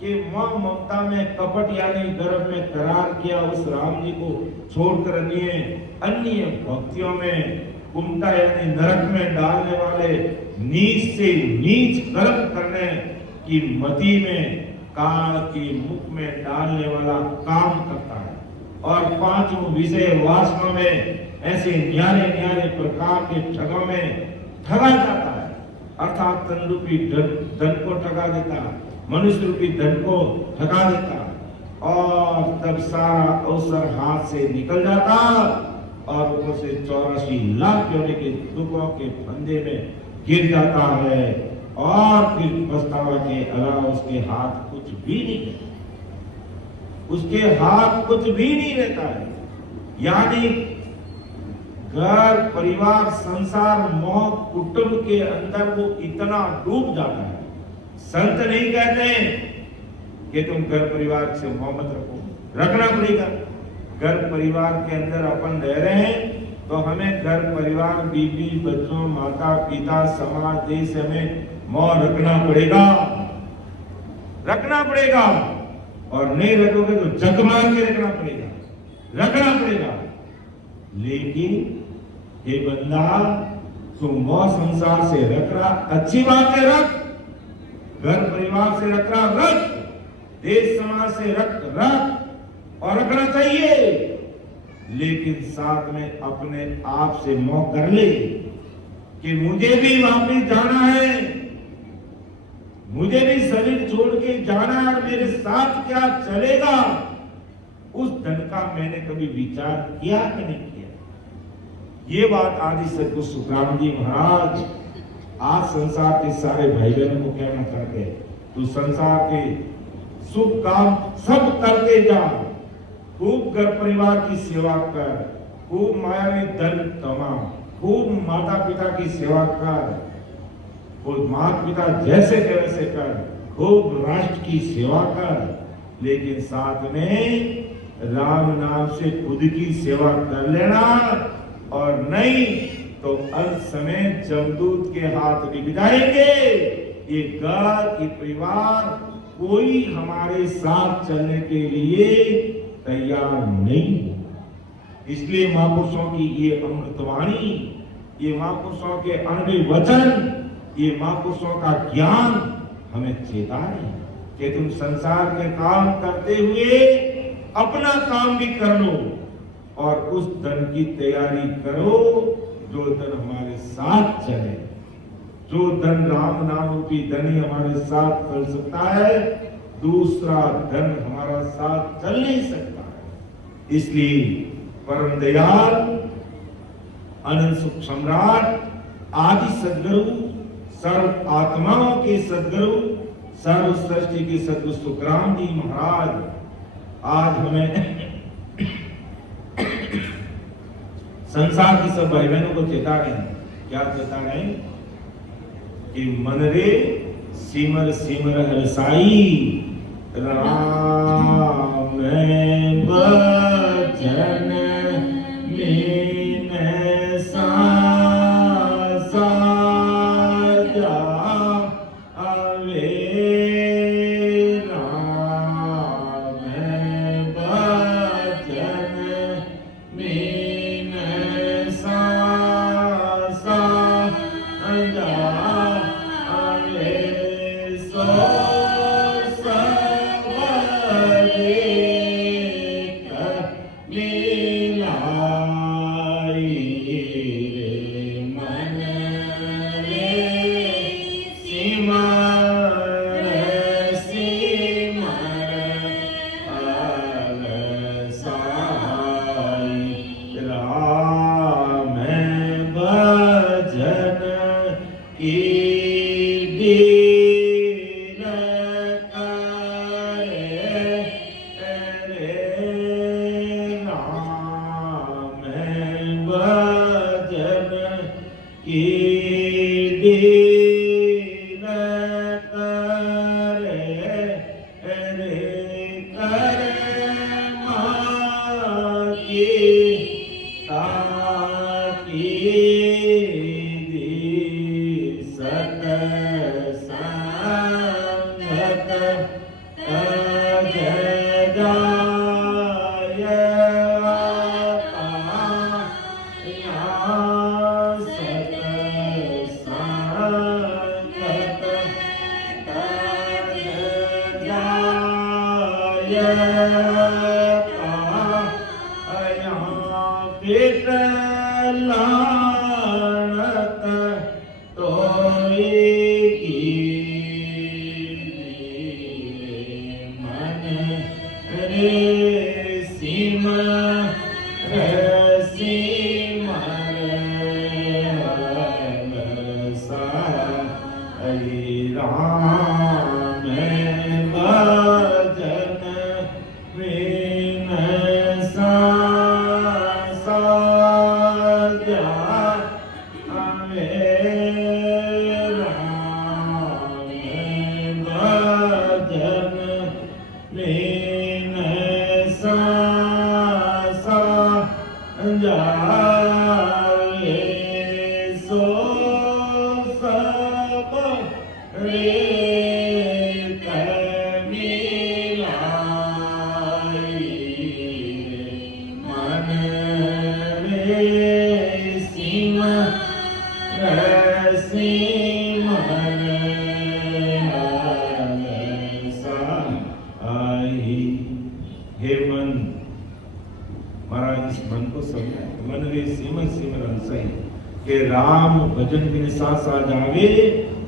के मोह ममता में, कपट यानी गर्भ में करार किया उस राम जी को छोड़कर अन्य भक्तियों में, कुमता यानी नरक में डालने वाले नीच से नीच कर्म करने की मति में, काल के मुख में डालने वाला काम करता है। और पांचों विषय वासना में ऐसे न्यारे न्यारे प्रकार के ठगों में ठगा जाता है, अर्थात तन रूपी धन को ठगा देता, मनुष्य रूपी धन को ठगा देता, और तब सारा अवसर हाथ से निकल जाता और ऊपर से 84 लाख योनि के दुखों के फंदे में गिर जाता है, और फिर पछतावा के अलावा उसके हाथ कुछ भी नहीं रहता, उसके हाथ कुछ भी नहीं रहता है। यानी घर, परिवार, संसार, मोह, कुटुंब के अंदर वो इतना डूब जाता है। संत नहीं कहते कि तुम घर परिवार से मोह मत रखो, रखना पड़ेगा। घर परिवार के अंदर अपन रह रहे हैं तो हमें घर परिवार, बीवी, बच्चों, माता पिता, समाज, देश, हमें मोह रखना पड़ेगा, रखना पड़ेगा। और नहीं रखोगे तो जग मार के रखना पड़ेगा, रखना पड़ेगा। लेकिन ये बंदा तुम मोह संसार से रख रहा, अच्छी बात है, रख। घर परिवार से रख रहा, रख। देश समाज से रख और रखना चाहिए, लेकिन साथ में अपने आप से मोह कर ले कि मुझे भी वापस जाना है, मुझे भी शरीर छोड़ के जाना है, मेरे साथ क्या चलेगा, उस धन का मैंने कभी विचार किया कि नहीं किया। ये बात आदि सदगुरु सुखराम जी महाराज आज संसार के सारे भाई बहनों को कहना चाहते हैं। तो संसार के सुख काम सब करते जा, खूब घर परिवार की सेवा कर, खूब मायावी धन कमा, खूब माता पिता की सेवा कर, खूब माता पिता जैसे के वैसे कर, खूब राष्ट्र की सेवा कर, लेकिन साथ में राम नाम से खुद की सेवा कर लेना, और नहीं तो अंत समय जमदूत के हाथ बिक जाएंगे। ये घर, ये परिवार, कोई हमारे साथ चलने के लिए तैयार नहीं। इसलिए महापुरुषों की ये अमृतवाणी, ये महापुरुषों के अनबे वचन, ये महापुरुषों का ज्ञान हमें चेतावनी है कि तुम संसार के काम करते हुए अपना काम भी कर लो, और उस धन की तैयारी करो जो धन हमारे साथ चले। जो धन राम नाम रूपी धन ही हमारे साथ चल सकता है, दूसरा धन हमारा साथ चल नहीं सकता है। इसलिए परम दयाल, अनंत सुख सम्राट, आदि सदगुरु, सर्व आत्माओं के सदगुरु, सर्व सृष्टि के सदगुरु सुखराम जी महाराज आज हमें संसार की सब भाई बहनों को चेता रहे हैं। क्या चेता रहे हैं? कि मन रे सिमर सिमर हरसाई, राम बचन में साजा आवे, राम बचन में साजा आवे, सो मन रे सिमर के राम भजन बिन सासा जावे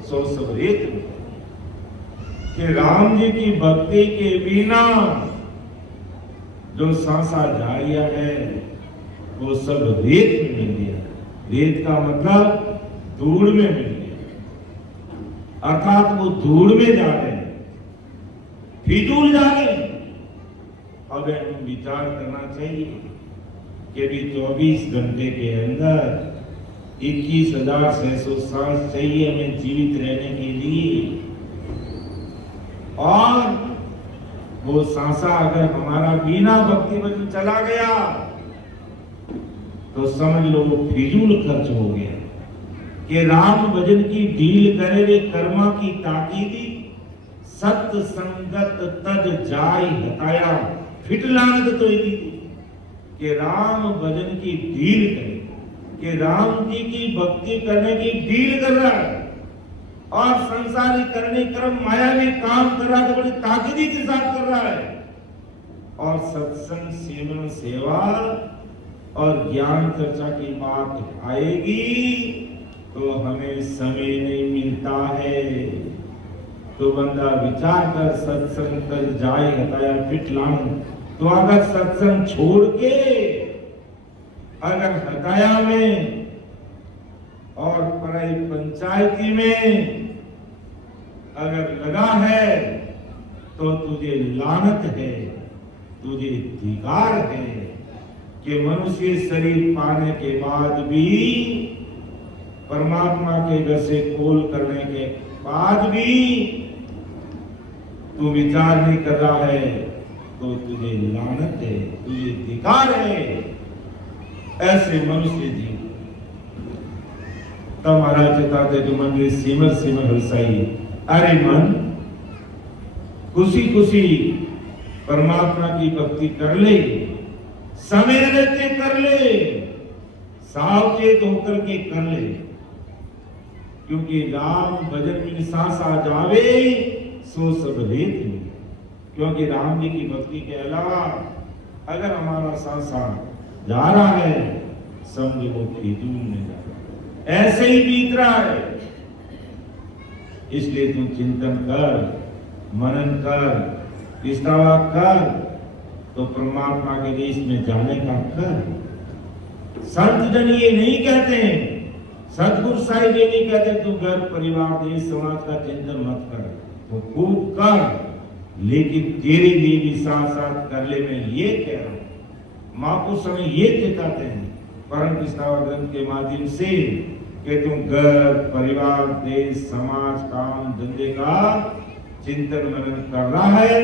सो सब रेत के राम जी की भक्ति के बिना जो सांसा जा रिया है वो सब रेत में मिल गया। रेत का मतलब धूड़ में मिल गया, अर्थात वो धूड़ में जा रहे हैं, फिजूल जा रहे हैं। अब हमें विचार करना चाहिए कि भी 24 घंटे के अंदर 21,600 सांस चाहिए हमें जीवित रहने के लिए, और वो सांसा अगर हमारा बिना भक्ति भजन चला गया तो समझ लो वो फिजूल खर्च हो गया। कि राम भजन की डील करे रे कर्मा की ताकीदी, सत संगत तज जाय हताया, फिट लानत तो थी कि राम भजन की डील करे, कि राम जी की भक्ति करने की डील कर रहा है और संसारी करने क्रम माया में काम कर रहा है तो बड़ी ताकती के साथ कर रहा है, और सत्संग सिमरन सेवा और ज्ञान चर्चा की बात आएगी तो हमें समय नहीं मिलता है। तो बंदा विचार कर, सत्संग कर जाए हताया फिट लाऊं, तो अगर सत्संग छोड़ के अगर हताया में और पराई पंचायती में अगर लगा है तो तुझे लानत है, तुझे धिकार है कि मनुष्य शरीर पाने के बाद भी, परमात्मा के घर से कोल करने के बाद भी तू विचार नहीं कर रहा है तो तुझे लानत है, तुझे धिकार है। ऐसे मनुष्य जीव तब महाराज चेताते जो मंदिर सिमर सिमर हरसाई, अरे मन खुशी खुशी परमात्मा की भक्ति कर ले, समय रहते कर ले, सावचेत होकर के कर ले, क्योंकि राम भजन में सांसा जावे सो सब रेत में। क्योंकि राम जी की भक्ति के अलावा अगर हमारा सांसा जा रहा है समझो वो फिजूल में जा रहा है, ऐसे ही बीत रहा है। इसलिए तू चिंतन कर, मनन कर, इस्तावा कर, तो परमात्मा के देश में जाने का कर। संत जन ये नहीं कहते हैं, सतगुरु साहिब ये नहीं कहते तू घर परिवार देश समाज का चिंतन मत कर, तो खूब कर, लेकिन तेरे लिए भी साथ साथ कर ले। मैं ये कह रहा हूं, महापुरुष समय ये चेताते हैं परम इस्तावा ग्रंथ के माध्यम से कि तुम घर परिवार देश समाज काम धंधे का चिंतन मनन कर रहा है,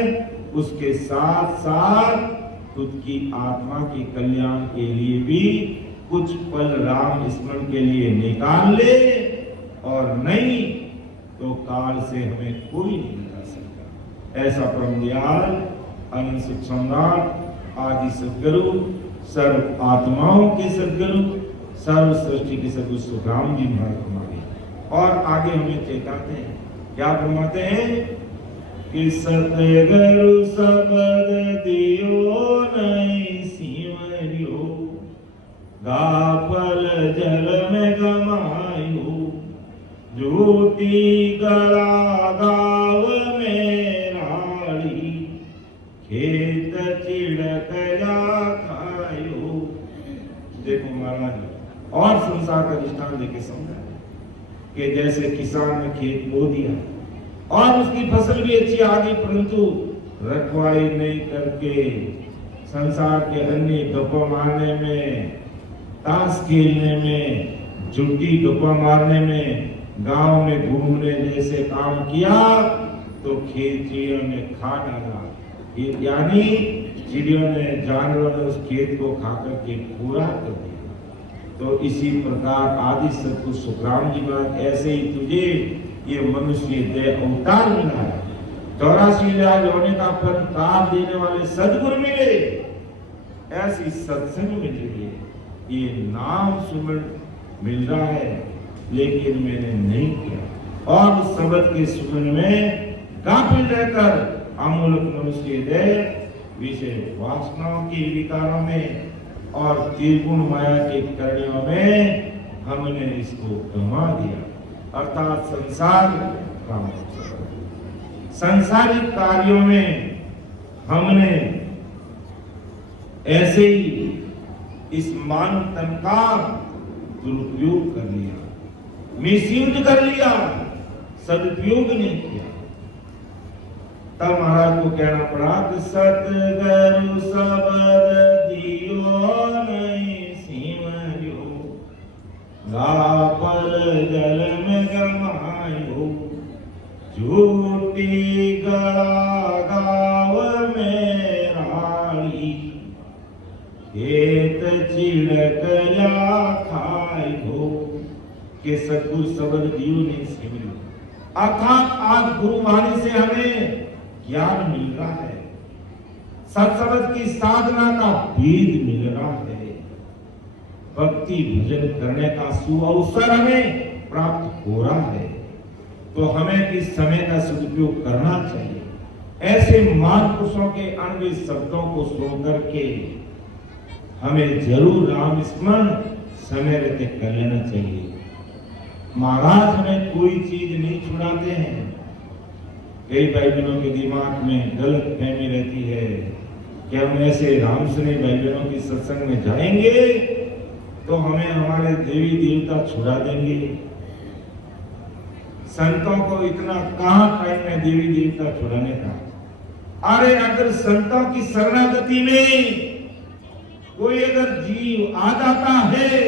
उसके साथ साथ खुद की आत्मा के कल्याण के लिए भी कुछ पल राम स्मरण के लिए निकाल ले, और नहीं तो काल से हमें कोई नहीं निकाल सकता। ऐसा परम दयाल अनंत सुख सम्राट आदि सद्गुरु, सर्व आत्माओं के सद्गुरु, सर्व सृष्टि के सद्गुरु सुखराम जी महाराज फरमाते, और आगे हमें चेताते हैं, क्या फरमाते हैं कि सतगुरु शब्द दियो नहीं सिमरियो, गाफल जल में गमायो, झूठी गला गाव में राड़ी, खेत चिड़क जा खायो। देखो महाराज, और संसार का दृष्टांत देके समझा कि जैसे किसान ने खेत बो दिया और उसकी फसल भी अच्छी आ गई, परंतु रखवाली नहीं करके संसार के अन्य गप्पा मारने में, ताश खेलने में, झूठी गप्पा मारने में, गांव में घूमने जैसे काम किया तो खेत चिड़ियों ने खा डाला। यानी चिड़ियों ने, जानवरों ने उस खेत को खा करके पूरा कर दिया। तो इसी प्रकार आदि सतगुरु सुखराम जी महाराज, ऐसे ही तुझे ये मनुष्य देह अवतार मिला है, 84 होने का प्रताप देने वाले सदगुरु मिले, ऐसी सत्संग मिल रही है, ये नाम सुमन मिल रहा है, लेकिन मैंने नहीं किया। और उस शब्द के सुमन में गाफिल रहकर अमूलक मनुष्य देह विषय वासनाओं के विकारों में और त्रिगुण माया के करणियों में हमने इसको गंवा दिया, अर्थात संसार काम, संसारिक कार्यों में हमने ऐसे ही इस मानव तन का दुरुपयोग कर लिया, मिसयूज कर लिया, सदुपयोग नहीं किया। तब महाराज को कहना पड़ा कि सतगुरु शब्द दियो नहीं सिमरियो, गाफल जल में गमायो, झूठी गला गाव में राड़ी, खेत चिड़क जा खायो। के सतगुरु शब्द दियो नहीं सिमरियो, अर्थात आज गुरुवाणी से हमें ज्ञान मिल रहा है, सत्शब्द की साधना का भेद मिल रहा है, भक्ति भजन करने का सुअवसर हमें प्राप्त हो रहा है, तो हमें इस समय का सदुपयोग करना चाहिए। ऐसे महापुरुषों के अनवे शब्दों को सुनकर के हमें जरूर राम स्मरण समय रहते कर लेना चाहिए। महाराज हमें कोई चीज नहीं छुड़ाते हैं। कई भाई बहनों के दिमाग में गलत फहमी रहती है कि हम ऐसे राम सुने भाई बहनों की सत्संग में जाएंगे तो हमें हमारे देवी देवता छुड़ा देंगे। संतों को इतना कहां टाइम है देवी देवता छुड़ाने का। अरे अगर संतों की शरणागति में कोई अगर जीव आ जाता है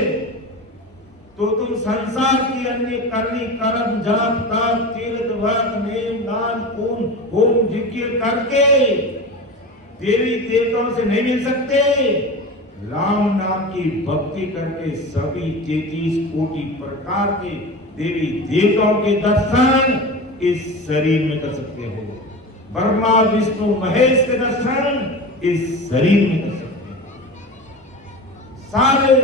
तो तुम संसार की अन्य करनी कर्म जाप तप तीर्थ व्रत नेम दान पुण्य होम जिक्र करके देवी देवताओं से नहीं मिल सकते। राम नाम की भक्ति करके सभी 33 कोटि प्रकार के देवी देवताओं के दर्शन इस शरीर में कर सकते हो। ब्रह्मा विष्णु महेश के दर्शन इस शरीर में कर सकते हो। सारे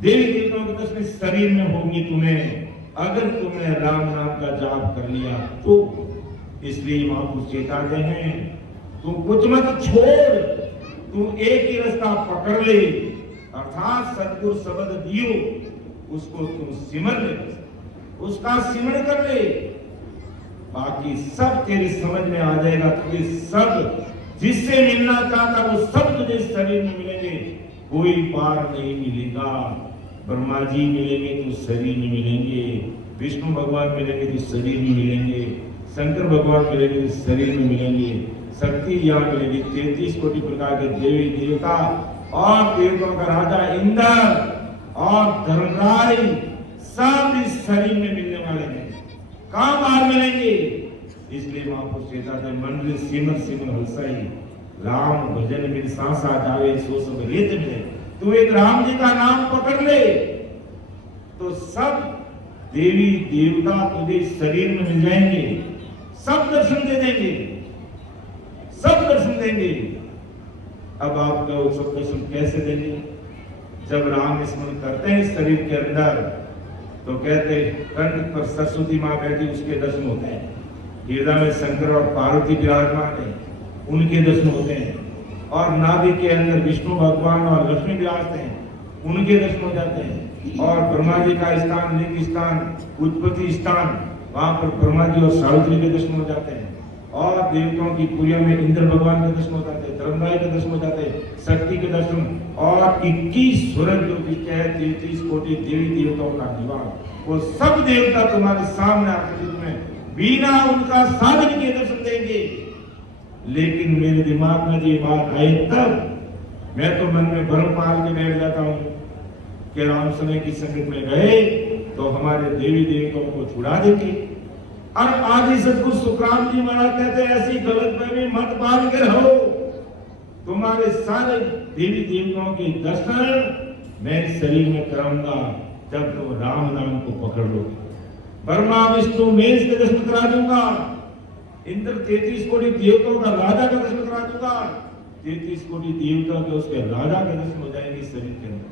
देवी देवताओं के दर्शन इस शरीर में होंगे तुम्हें, अगर तुमने राम नाम का जाप कर लिया तो। इसलिए महापुरुष चेताते हैं तुम कुछ मत छोड़, तुम एक ही रास्ता पकड़ ले, अर्थात सतगुरु शब्द दियो, उसको तुम सिमर ले, उसका सिमरण कर ले, बाकी सब तेरे समझ में आ जाएगा। तुझे सब जिससे मिलना चाहता वो सब तुझे शरीर में मिलेंगे, कोई पार नहीं मिलेगा। ब्रह्मा जी मिलेंगे तो शरीर में मिलेंगे, विष्णु भगवान मिलेंगे तो शरीर में मिलेंगे, शंकर भगवान मिलेंगे तो शरीर में मिलेंगे, शक्ति यहाँ मिलेगी। 33 कोटि प्रकार के देवी देवता और देवताओं का राजा इंद्र और धर्मराज सब इस शरीर में मिलने वाले हैं, कहाँ बाहर मिलेंगे। इसलिए महापुरुष कहता है मन सिमर सिमर हलसाई, राम भजन में सांसा जावे सो सब रेत मिले। तू एक राम जी का नाम पकड़ ले तो सब देवी देवता तुझे शरीर में मिल जाएंगे, सब दर्शन दे देंगे, सब दर्शन देंगे। अब आपका वो सब दर्शन कैसे देंगे? जब राम स्मरण करते हैं शरीर के अंदर तो कहते कंठ पर सरस्वती माँ बैठी उसके दर्शन होते हैं। हृदय में शंकर और पार्वती विराजमान है, उनके दर्शन होते हैं। और नाभि के अंदर विष्णु भगवान और लक्ष्मी विराजते हैं, उनके दर्शन हो जाते हैं। और ब्रह्मा जी का स्थान, लिंग स्थान, उत्पत्ति स्थान, वहां पर ब्रह्मा जी और सावित्री के दर्शन हो जाते हैं। और देवताओं की पुरिया में इंद्र भगवान के दर्शन हो जाते हैं, धर्मराय के दर्शन हो जाते हैं, शक्ति के दर्शन, और 21 सूरज ज्योतिष है, 33 कोटि देवी देवताओं का निवास, वो सब देवता तुम्हारे सामने आकर में बिना उनका साधन के दर्शन देंगे। लेकिन मेरे दिमाग में ये बात आई तब मैं तो मन में भ्रम पाल के बैठ जाता हूँ कि राम समय की संगत में गए तो हमारे देवी देवताओं को छुड़ा देंगे। और आदि सदगुरु सुखराम जी महाराज कहते हैं ऐसी गलतफहमी मत पाल के रहो, तुम्हारे सारे देवी देवताओं के दर्शन मैं शरीर में कराऊंगा जब तुम राम नाम को पकड़ लोगे। ब्रह्मा विष्णु महेश के दर्शन करा दूंगा, इंद्र 33 कोटि देवताओं का राजा का दर्शन करा दूंगा, 33 कोटि देवता के उसके राजा के दर्शन हो जाएंगे शरीर के अंदर।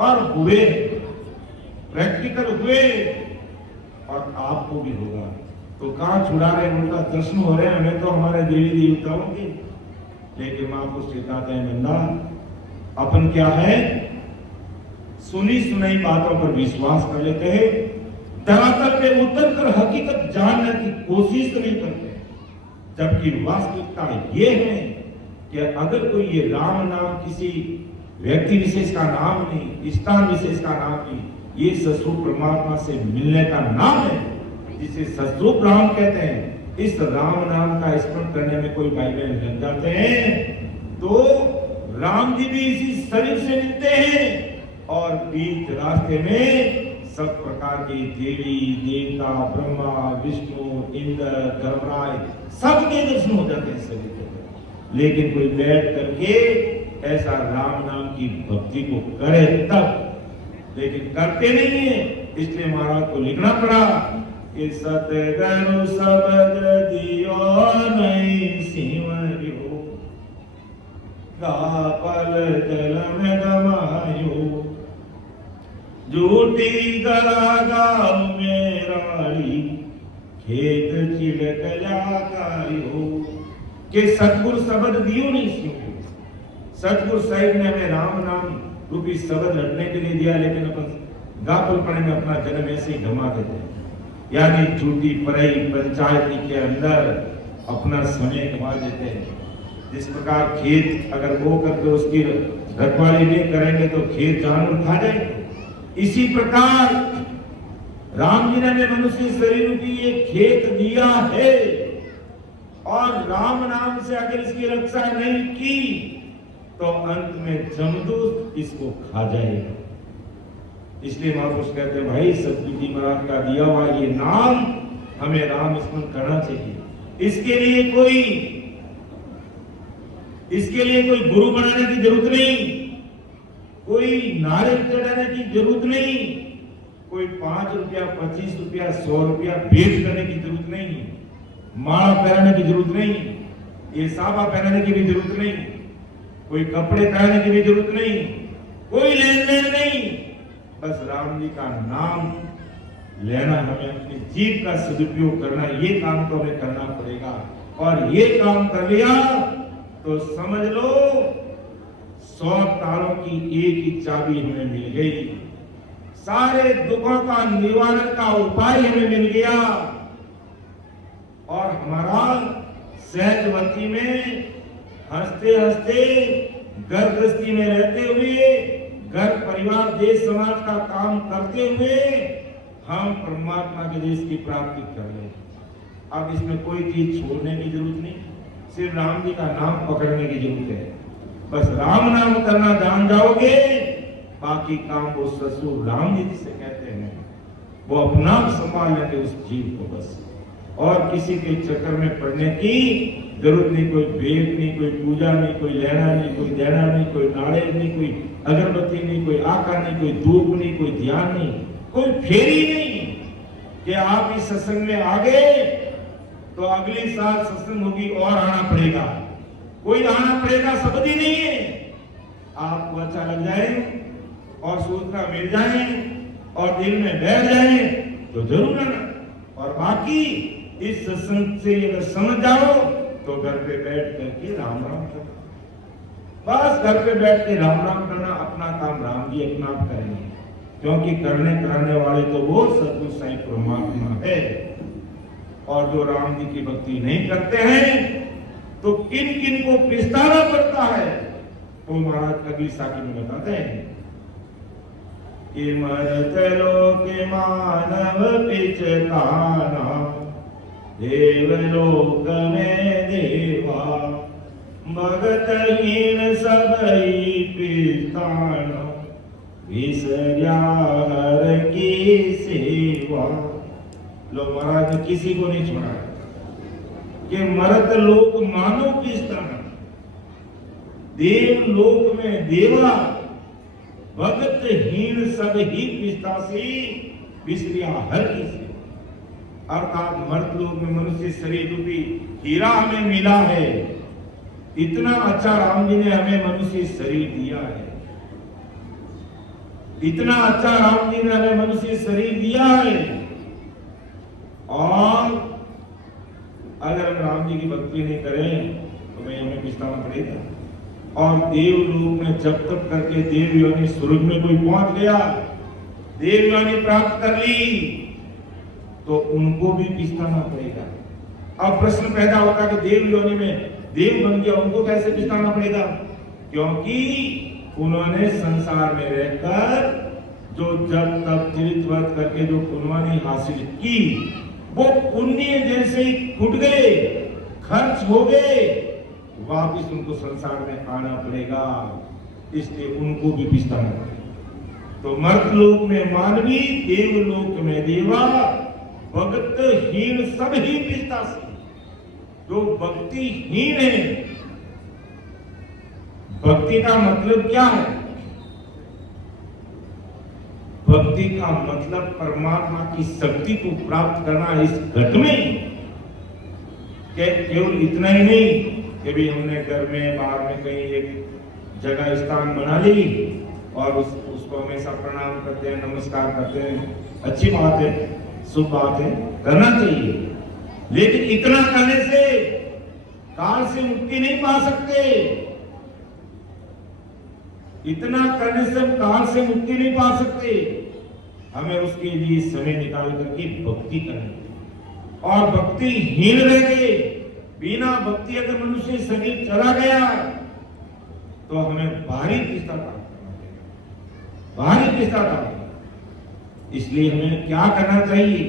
और हुए, प्रैक्टिकल हुए, और आपको भी होगा। तो कहां छुड़ा रहे, उनका दर्शन हो रहे हैं हमें तो हमारे देवी देवताओं के। लेकिन महापुरुष कहते हैं बंदा, अपन क्या है, सुनी सुनाई बातों पर विश्वास कर लेते हैं, धरातल पे उतर कर हकीकत जानने की कोशिश नहीं करते। जबकि वास्तविकता ये है कि अगर कोई ये राम नाम किसी व्यक्ति विशेष का नाम नहीं, स्थान विशेष का नाम नहीं, ये सस्वरूप परमात्मा से मिलने का नाम है, जिसे सस्वरूप राम कहते हैं। इस राम नाम का स्मरण करने में कोई भाई बहन लग जाते हैं तो राम जी भी इसी शरीर से मिलते हैं, और बीच रास्ते में सब प्रकार की देवी देवता, ब्रह्मा विष्णु इंद्र धर्मराय सबके दर्शन हो जाते हैं शरीर के। लेकिन कोई बैठ करके ऐसा राम नाम की भक्ति को करे तब, लेकिन करते नहीं है। इसलिए महाराज को लिखना पड़ा कि सतगुरु शब्द दियो नहीं सिमरियो, गापल जल में गमायो, झूठी गला गाँव में राड़ी, खेत चिड़कया कायो। कि सतगुरु शब्द दियो नहीं सिमरियो, सतगुरु साहिब ने हमें राम नाम रूपी शब्द रटने के लिए दिया, लेकिन अपन गापलपने में अपना जन्म ऐसे ही गंवा देते हैं। यानी झूठी पराई पंचायती के अंदर अपना समय गंवा देते हैं। जिस प्रकार खेत अगर बो करके उसकी रखवाली नहीं करेंगे तो खेत जानवर खा जाएंगे, इसी प्रकार राम जी ने हमें मनुष्य शरीर की ये खेत दिया है, और राम नाम से अगर इसकी रक्षा नहीं की तो अंत में जमदूत इसको खा जाएगा। इसलिए महापुरुष कहते हैं भाई सतगुरु जी महाराज का दिया हुआ ये नाम हमें राम स्मरण करना चाहिए। इसके लिए कोई गुरु बनाने की जरूरत नहीं, कोई नारे चढ़ाने की जरूरत नहीं, कोई 5 रुपया 25 रुपया 100 रुपया भेंट करने की जरूरत नहीं, माला पहनाने की जरूरत नहीं, ये साबा पहनाने की भी जरूरत नहीं, कोई कपड़े पहनने की भी जरूरत नहीं, कोई लेन देन नहीं। बस राम जी का नाम लेना, हमें अपनी जीव का सदुपयोग करना, ये काम तो हमें करना पड़ेगा। और ये काम कर लिया तो समझ लो 100 तालों की एक ही चाबी हमें मिल गई, सारे दुखों का निवारण का उपाय हमें मिल गया। और हमारा सहजवती में हंसते हंसते घर गृहस्थी में रहते हुए, घर परिवार देश समाज का काम करते हुए हम परमात्मा के देश की प्राप्ति कर ले। अब इसमें कोई चीज छोड़ने की जरूरत नहीं, सिर्फ राम जी का नाम पकड़ने की जरूरत है। बस राम नाम करना जान जाओगे, बाकी काम वो ससुर राम जी जिसे कहते हैं वो अपना संभाल लेंगे उस जीव को बस। और किसी के चक्कर में पड़ने की जरूरत नहीं, कोई भेंट नहीं, कोई पूजा नहीं, कोई लेना नहीं, कोई देना नहीं, कोई नारियल नहीं, कोई अगरबत्ती नहीं, कोई आका नहीं, कोई धूप नहीं, कोई ध्यान नहीं, कोई फेरी नहीं कि आप इस सत्संग में आ गए तो अगली साल सत्संग होगी और आना पड़ेगा, कोई आना पड़ेगा शब्द ही नहीं है। आपको अच्छा लग जाए और सूचना मिल जाए और दिल में बैठ जाए तो जरूर आना, और बाकी इस सत्संग से अगर समझ जाओ तो घर पे बैठ करके राम राम करो। बस घर पे बैठ के राम राम करना, अपना काम राम जी अपना आप करेंगे, क्योंकि करने कराने वाले तो वो सतगुरु साईं परमात्मा है। और जो राम जी की भक्ति नहीं करते हैं तो किन किन को पिछताना पड़ता है वो महाराज अगली साखी में बताते हैं कि मरत लोक मानव पिछताना, देवलोक में देवा, भगतहीन सबई पिछताना, विसर्या हर की सेवा। लो महाराज ने किसी को नहीं छोड़ा कि मरत लोक मानो पिछताना, देव लोक में देवा, भगत हीन सब ही पिछतासी, विसरिया हर की सेवा। अर्थात मर्त लोक में मनुष्य शरीर रूपी हीरा हमें मिला है। इतना अच्छा राम जी ने हमें मनुष्य शरीर दिया है, इतना अच्छा राम जी ने हमें मनुष्य शरीर दिया है। और अगर हम राम जी की भक्ति नहीं करें तो भाई हमें पिछताना पड़ेगा। और देव लोक में जब तक करके देव योनि स्वर्ग में कोई पहुंच गया, देव योनि प्राप्त कर ली, तो उनको भी पिछताना पड़ेगा। अब प्रश्न पैदा होता कि देव योनि में देव बन गया, उनको कैसे पिछताना पड़ेगा? क्योंकि उन्होंने संसार में रहकर जो जब तब चरित व्रत करके जो पुण्य हासिल की, वो पुण्य जैसे ही फूट गए, खर्च हो गए, वापिस उनको संसार में आना पड़ेगा। इसलिए उनको भी पिछताना पड़ेगा। तो मर्त लोक में मानवी, देव लोक में देवा, भगत हीन सब ही पिछतासी। जो भक्ति हीन है, भक्ति का मतलब क्या है? भक्ति का मतलब परमात्मा की शक्ति को प्राप्त करना इस घट में। केवल इतना ही नहीं कि भी हमने घर में बाहर में कहीं एक जगह स्थान बना ली और उसको हमेशा प्रणाम करते हैं, नमस्कार करते हैं, अच्छी बात है, शुभ बात है, करना चाहिए। लेकिन इतना करने से काल से मुक्ति नहीं पा सकते। इतना करने से काल से मुक्ति नहीं पा सकते। हमें उसके लिए समय निकाल करके भक्ति करनी। और भक्ति हीन रह गए, बिना भक्ति अगर मनुष्य शरीर चला गया तो हमें भारी पछतावा करना पड़ेगा, भारी पछतावा। इसलिए हमें क्या करना चाहिए?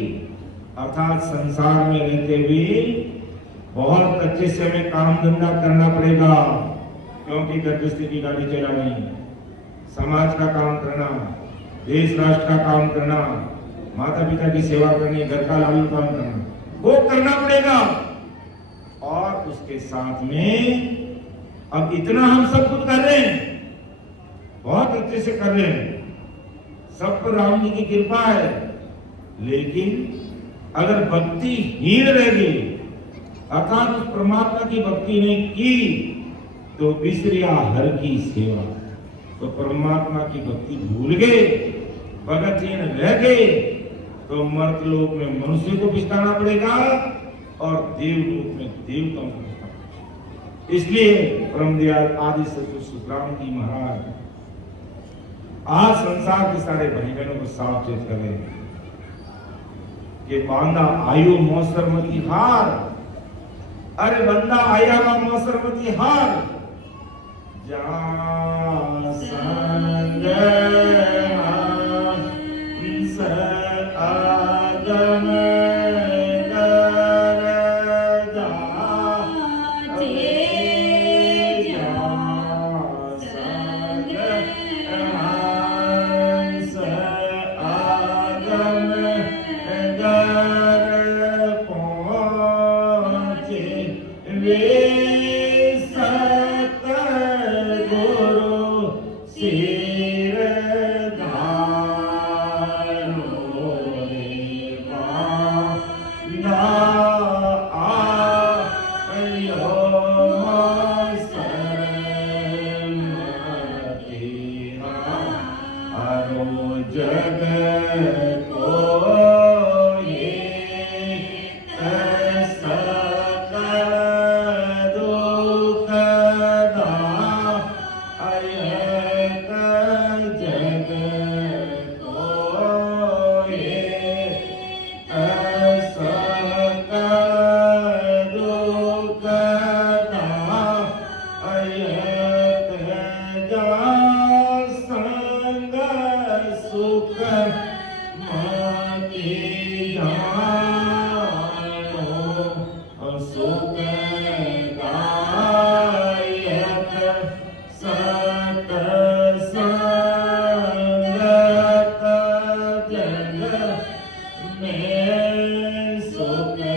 अर्थात संसार में रहते हुए बहुत अच्छे से हमें काम धंधा करना पड़ेगा, क्योंकि गृहस्थी की गाड़ी चलानी, समाज का काम करना, देश राष्ट्र का काम करना, माता पिता की सेवा करनी, घर का लालन पालन करना, वो करना पड़ेगा। और उसके साथ में अब इतना हम सब कुछ कर रहे हैं, बहुत अच्छे से कर रहे हैं, सब पर राम जी की कृपा है। लेकिन अगर भक्ति हीन रह गई, अर्थात उस परमात्मा की भक्ति नहीं की, तो विसरिया हर की सेवा, तो परमात्मा की भक्ति भूल गए, भगतहीन रह गए, तो मर्त लोक में मनुष्य को पिछताना पड़ेगा और देवलोक में देवताओं को पिछताना पड़ेगा। इसलिए परम दयाल आदि सतगुरु सुखराम जी महाराज आज संसार के सारे भाई बहनों को सावचेत करें कि बांदा आयु मौसर मती हार, अरे बंदा आया वा मौसर मती हार, जा संग हंस आगम जग को ये सुखदायक सतसंगत जग में सुखदायक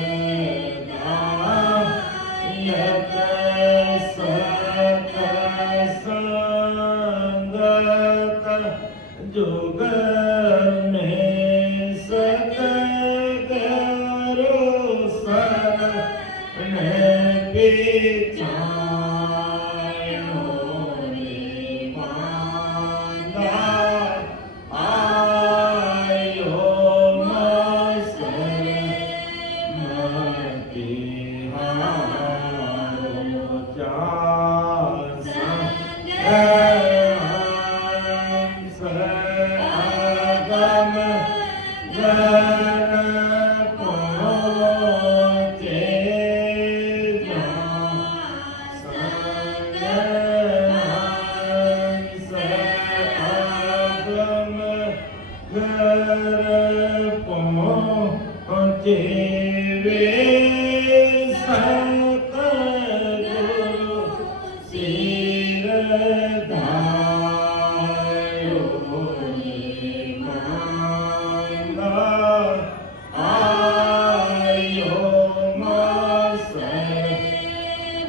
सतसंगत जुग में सतगुरु शरण विचारो रे बांधा आयो मसरे मति हारो चार आगम गण पहुँचे आगम घर पहुँचे वे सतगुरु सिर धायो रे मांगा आयो मसरे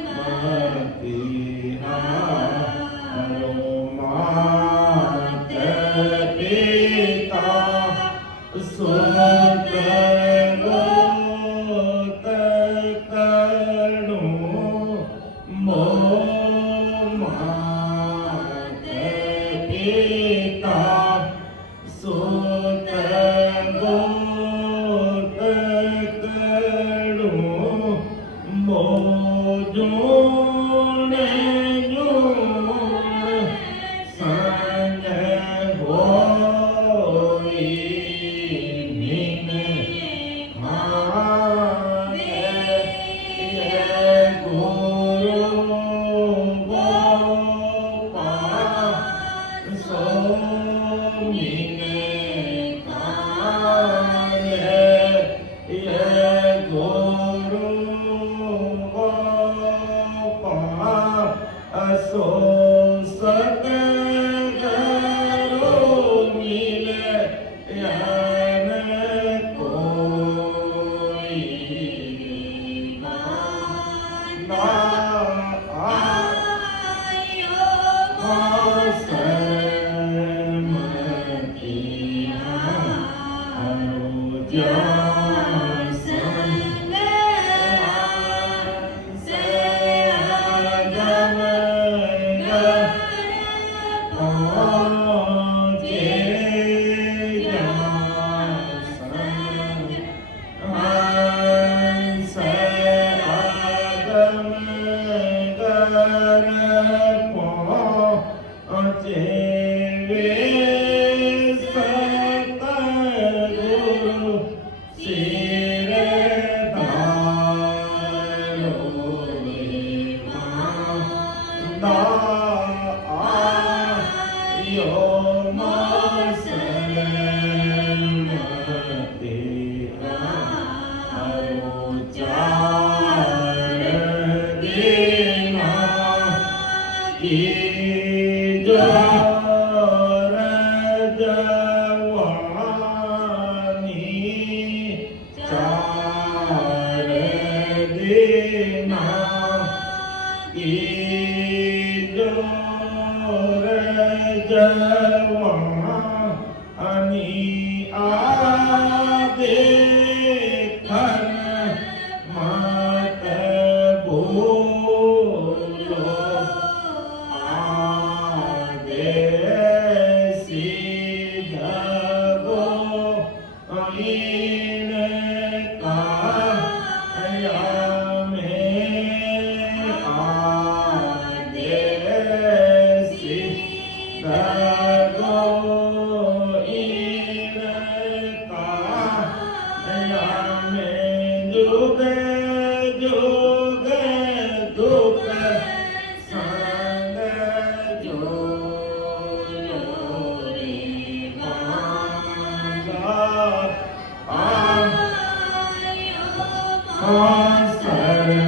मति हारो मात पिता सुत गोत करुण मोह मात पिता सुत गोत करुण मोह जोड़ जोड़ संग होई निन हारे ये गुरु गोपाल सो मिने काले ये गुरु गोपाल सो सतगुरु मिले यान कोई बांधा आयो मसरे मति हारो चार आगम पहुँचे हंस आगम घर पहुँचे वे सतगुरु सिर धारो रे बांधा आयो मसरे मति हारो चार दीना की जोर जवानी चार दीना की जोर जवानी आदे खन मत भूलो आदे सीधगो इन काया में आदे सीधगो इन काया में जुग जुग दुख संग जोड़ो रे बांधा आयो मसरे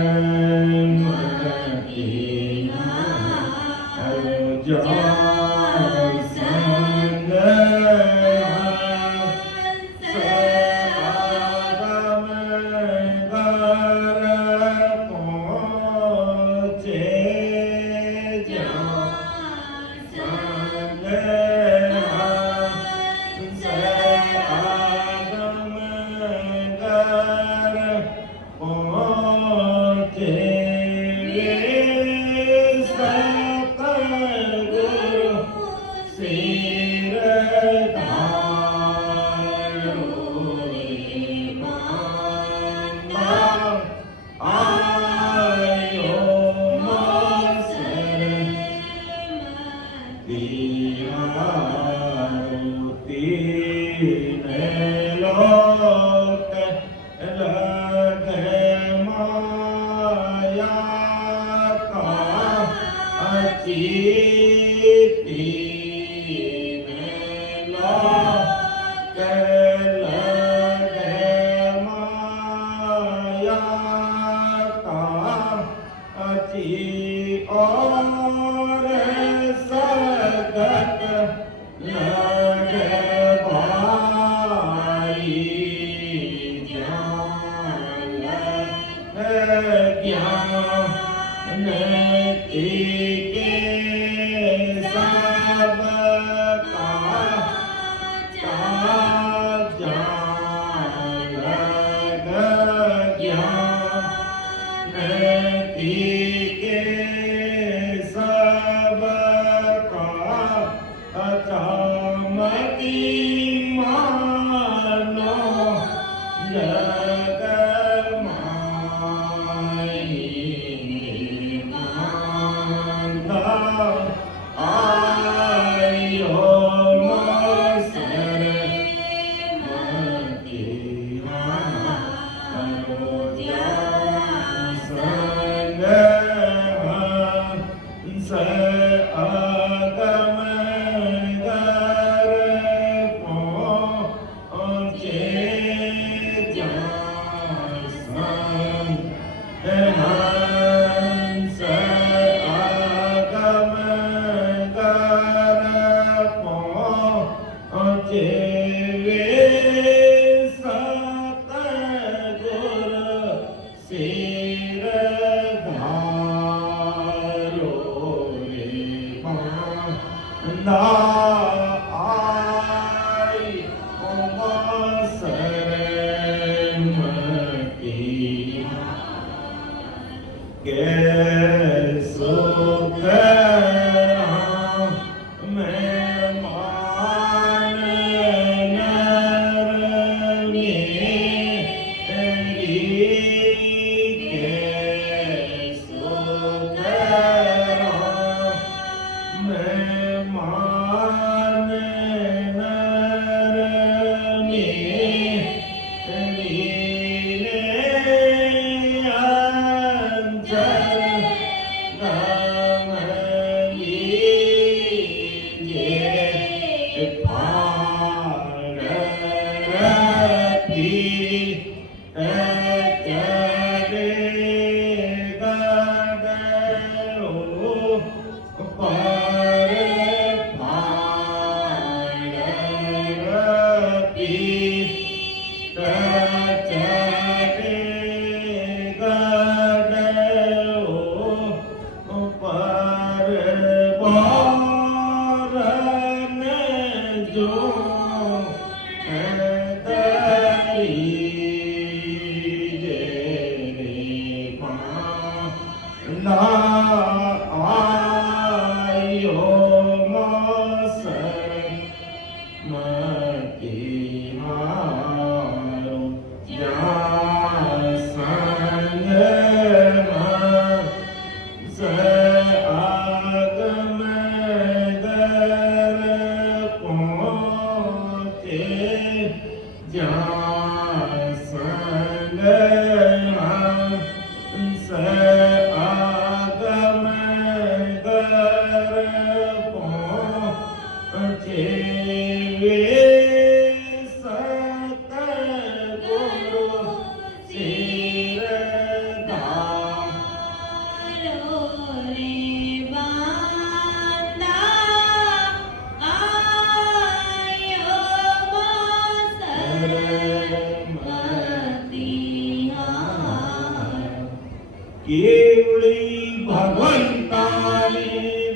केवली भगवंताने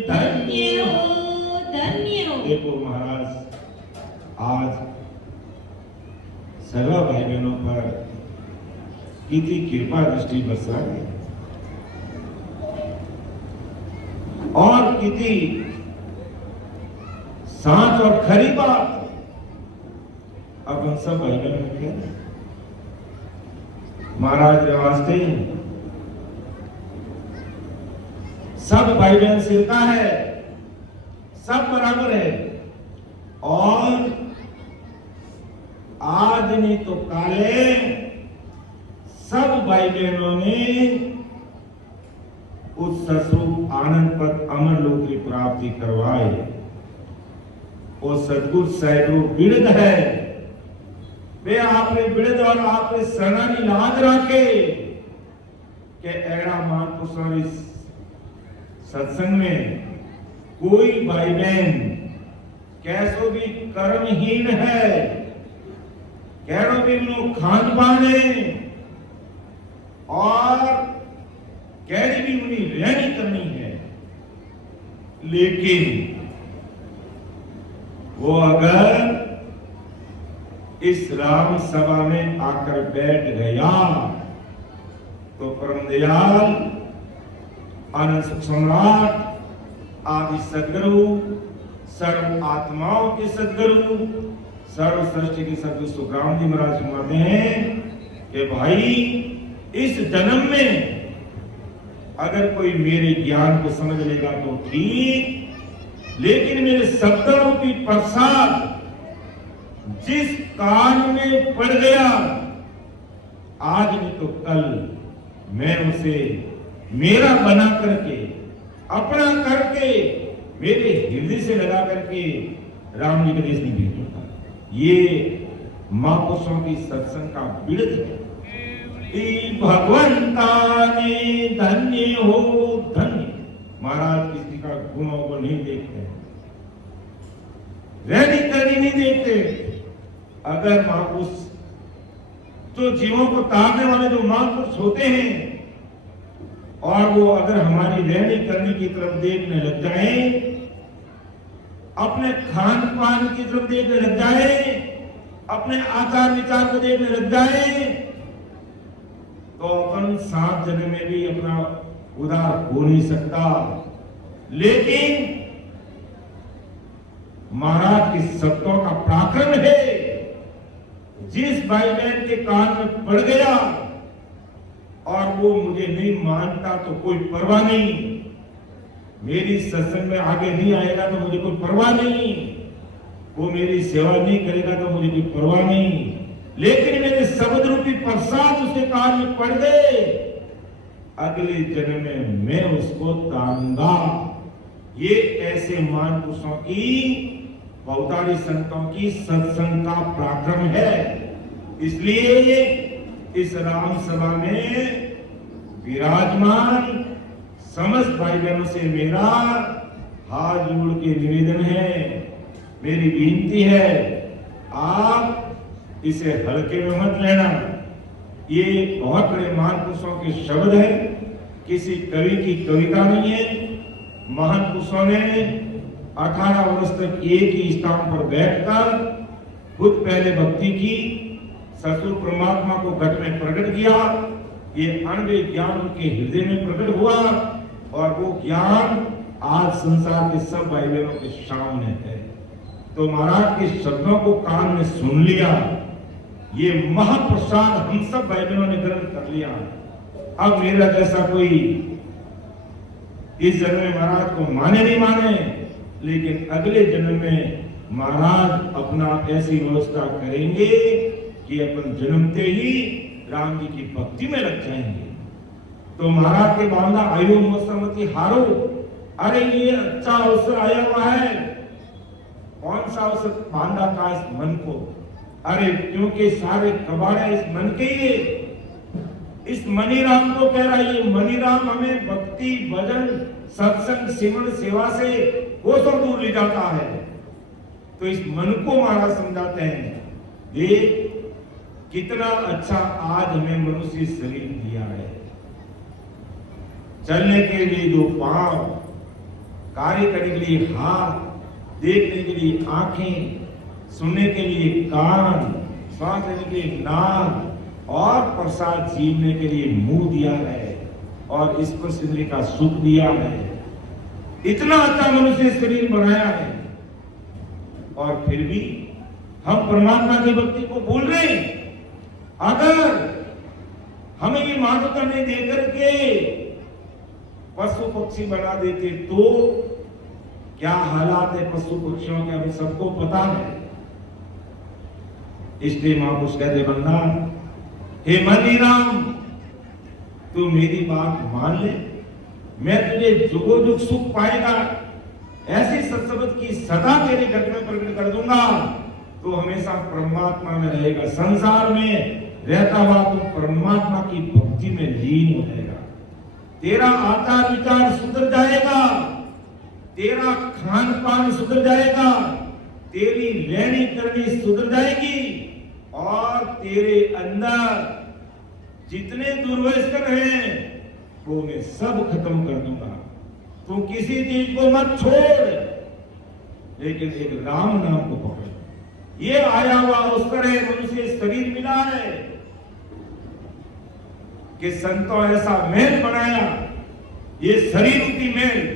धन्य हो, धन्य हो। देखो महाराज, आज सर्व भाई बहनों पर कितनी कृपा दृष्टि बरसा है और कितनी साच और खरी बात अपन सब भाई बहनों ने किया। महाराज नमस्ते, सब भाई बहन सिरका है, सब बराबर है और आज नहीं तो काले सब भाई बहनों ने उस ससुर आनंद पद अमर लोक की प्राप्ति करवाए। वो सदगुरु साहिब बिरद है, वे आपने बिरद और आपने सनानी लाज रखे के एड़ा महापुरुषों इस सत्संग में कोई भाई बहन कैसो भी कर्महीन है, कैरो भी लोग खान पाने और कैरी भी उन्हें रहनी करनी है, लेकिन वो अगर इस राम सभा में आकर बैठ गया तो परम दयाल आनंद सुख सम्राट आदि सदगुरु, सर्व आत्माओं के सदगुरु, सर्व सृष्टि के सदगुरु सुखराम जी महाराज फरमाते हैं कि भाई इस जन्म में अगर कोई मेरे ज्ञान को समझ लेगा तो ठीक, लेकिन मेरे शब्द रूपी प्रसाद जिस कान में पड़ गया आज नहीं तो कल मैं उसे मेरा बना करके अपना करके मेरे हृदय से लगा करके राम जी के देश में भेजूंगा। ये महापुरुषों की सत्संग का बिरद है। भगवंता ने धन्य हो, धन्य। महाराज किसी का गुणों को नहीं देखते, रहनी करनी नहीं देखते। अगर महापुरुष तो जीवों को तारने वाले जो महापुरुष होते हैं और वो अगर हमारी रहनी करनी की तरफ देखने लग जाए, अपने खान पान की तरफ देखने लग जाए, अपने आचार विचार को देखने लग जाए, तो अपन 7 जन्म में भी अपना उदार हो नहीं सकता। लेकिन महाराज के शब्दों का पराक्रम है, जिस भाई बहन के कान में पड़ गया और वो मुझे नहीं मानता तो कोई परवाह नहीं, मेरी सत्संग में आगे नहीं आएगा तो मुझे कोई परवाह नहीं, वो मेरी सेवा नहीं करेगा तो मुझे कोई परवाह नहीं, लेकिन मेरे शब्द रूपी प्रसाद उसके कान में पड़ गए, अगले जन्म में मैं उसको तारूंगा। ये ऐसे महापुरुषों की, बहुतारी संतों की सत्संग का पराक्रम है। इसलिए इस राम सभा में विराजमान समस्त भाई बहनों से मेरा हाथ जोड़ के निवेदन है, मेरी विनती है, आप इसे हल्के में मत लेना। ये बहुत बड़े महापुरुषों के शब्द है, किसी कवि की कविता नहीं है। महापुरुषों ने 18 वर्ष तक एक ही स्थान पर बैठकर खुद पहले भक्ति की, ससुर परमात्मा को घट में प्रकट किया। ये अनवे ज्ञान उनके हृदय में प्रकट हुआ और वो ज्ञान आज संसार के सब भाई बहनों के सामने है। तो महाराज के शब्दों को कान में सुन लिया, ये महाप्रसाद हम सब भाई बहनों ने ग्रहण कर लिया। अब मेरा जैसा कोई इस जन्म में महाराज को माने नहीं माने, लेकिन अगले जन्म में महाराज अपना ऐसी व्यवस्था करेंगे कि अपन जन्मते ही राम जी की भक्ति में लग जाएंगे। तो महाराज के बांधा आयु मोसमती हारो, अरे ये अच्छा अवसर आया हुआ है। कौन सा अवसर बांधा का इस मन को? अरे क्योंकि सारे कबाड़े इस मन के ही, इस मनीराम को कह रहा है। ये मनीराम हमें भक्ति भजन सत्संग सिमरन सेवा से कोसों दूर ले जाता है। तो इस मन को महाराज समझाते हैं, देख कितना अच्छा आज हमें मनुष्य शरीर दिया है। चलने के लिए 2 पांव, कार्य करने के लिए हाथ, देखने के लिए आंखें, सुनने के लिए कान, सांस लेने के लिए नाक और प्रसाद जीवने के लिए मुंह दिया है और स्पर्श इंद्रिय का सुख दिया है। इतना अच्छा मनुष्य शरीर बनाया है और फिर भी हम परमात्मा की भक्ति को भूल रहे हैं। अगर हमें ये मान्यता नहीं देकर के पशु पक्षी बना देते तो क्या हालात है पशु पक्षियों के, हमें सबको पता है। इसलिए महापुरुष कहते बंदा, हे मनीराम, तू मेरी बात मान ले, मैं तुझे जुगो जुग सुख पाएगा, ऐसी सत्संगत की सदा तेरे घर में प्रकट कर दूंगा। तो हमेशा परमात्मा में रहेगा, संसार में रहता हुआ तू परमात्मा की भक्ति में लीन हो जाएगा। तेरा आचार विचार सुधर जाएगा, तेरा खान पान सुधर जाएगा, तेरी रहनी करनी सुधर जाएगी और तेरे अंदर जितने दुर्व्यसन हैं वो मैं सब खत्म कर दूंगा। तू किसी चीज को मत छोड़, लेकिन एक राम नाम को पकड़। ये आया हुआ अवसर है, मनुष्य शरीर मिला है कि संतों ऐसा महल बनाया, ये शरीर रूपी महल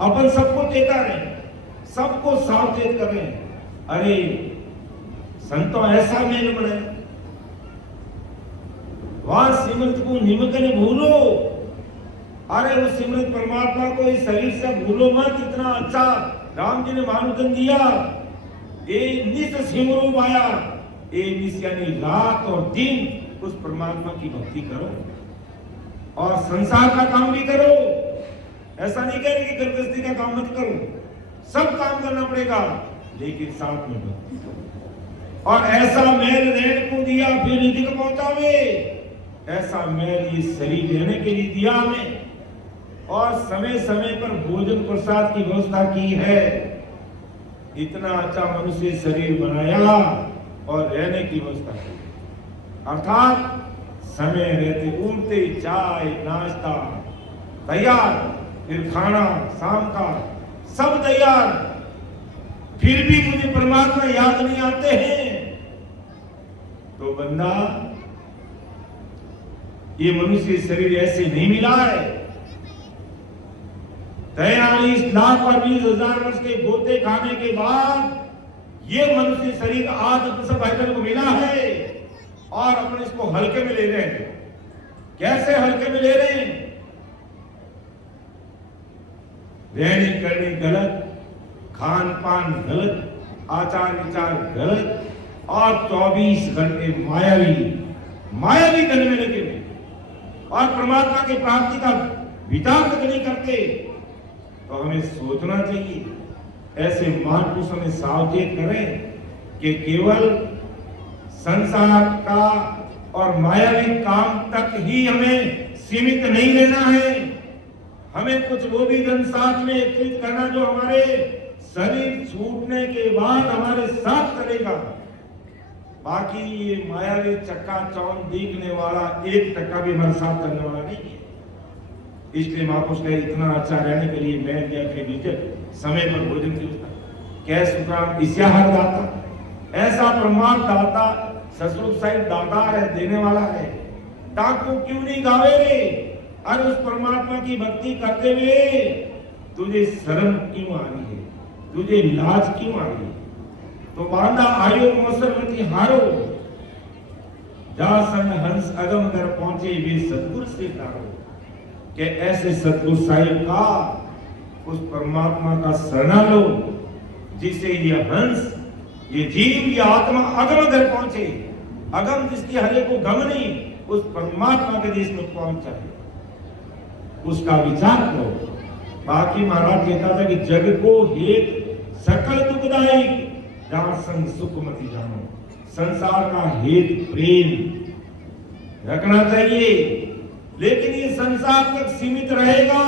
अपन सबको चेता रहे, सबको सावचेत कर रहे हैं। अरे संतों ऐसा मेल बने, वहां सिमरत को निमकने भूलो। अरे उस सिमरत परमात्मा को इस शरीर से भूलो मत। इतना अच्छा राम जी ने मानुकन दिया। ए नित सिमरो माया, ए निस यानी रात और दिन उस परमात्मा की भक्ति करो और संसार का काम भी करो। ऐसा नहीं कह रहे कि गृहस्थी का काम मत करो, सब काम करना पड़ेगा, लेकिन साथ में करो। और ऐसा मैल रहने को दिया फिर निधि को पहुंचावे, ऐसा मैल ये शरीर रहने के लिए दिया हमें, और समय समय पर भोजन प्रसाद की व्यवस्था की है। इतना अच्छा मनुष्य शरीर बनाया और रहने की व्यवस्था की, अर्थात समय रहते उठते चाय नाश्ता तैयार, फिर खाना शाम का सब तैयार, फिर भी मुझे परमात्मा याद नहीं आते हैं। तो बंदा, ये मनुष्य शरीर ऐसे नहीं मिला है। 43 लाख और 20,000 वर्ष के गोते खाने के बाद ये मनुष्य शरीर आज सब भाईजान को मिला है, और अपन इसको हल्के में ले रहे हैं। कैसे हल्के में ले रहे हैं? रहनी करनी गलत, खान पान गलत, आचार विचार गलत, और 24 घंटे मायावी धन में लगे हुए, और परमात्मा की प्राप्ति का विचार तक नहीं करते। तो हमें सोचना चाहिए, ऐसे महापुरुष हमें सावचेत करें कि केवल संसार का और मायावी काम तक ही हमें सीमित नहीं रहना है। हमें कुछ वो भी धन साथ में एकत्रित करना जो हमारे शरीर छूटने के बाद हमारे साथ चलेगा। बाकी ये मायावी चक्का चौंध दिखने वाला 1% भी हमारे साथ चलने वाला नहीं है। इसलिए महापुरुष कहे, इतना अच्छा रहने के लिए मैं या फिर नीचे समय पर भोजन की व्यवस्था, क्या सुखराम इस्याहार दाता, ऐसा ब्रह्मांड दाता ससुर साहिब दाता है, देने वाला है। टाकू क्यों नहीं गावे रे? अरे उस परमात्मा की भक्ति करते हुए तुझे शर्म क्यों आ रही है, तुझे लाज क्यों आ रही है? तो बांधा आयो मौसरमती हारो, जा संग हंस अगम कर पहुंचे वे सतगुरु से तारो। कि ऐसे सतगुरु साहिब का, उस परमात्मा का शरणा लो, जिसे ये हंस, ये जीव, ये आत्मा अगम कर पहुंचे। अगम जिसकी हरे को गम नहीं, उस परमात्मा के देश में पहुंच जाए, उसका विचार करो। बाकी महाराज कहता था कि जग को हेत सकल दुखदाई, जहां संग सुख मति जानो। संसार का हेत प्रेम रखना चाहिए, लेकिन ये संसार तक सीमित रहेगा,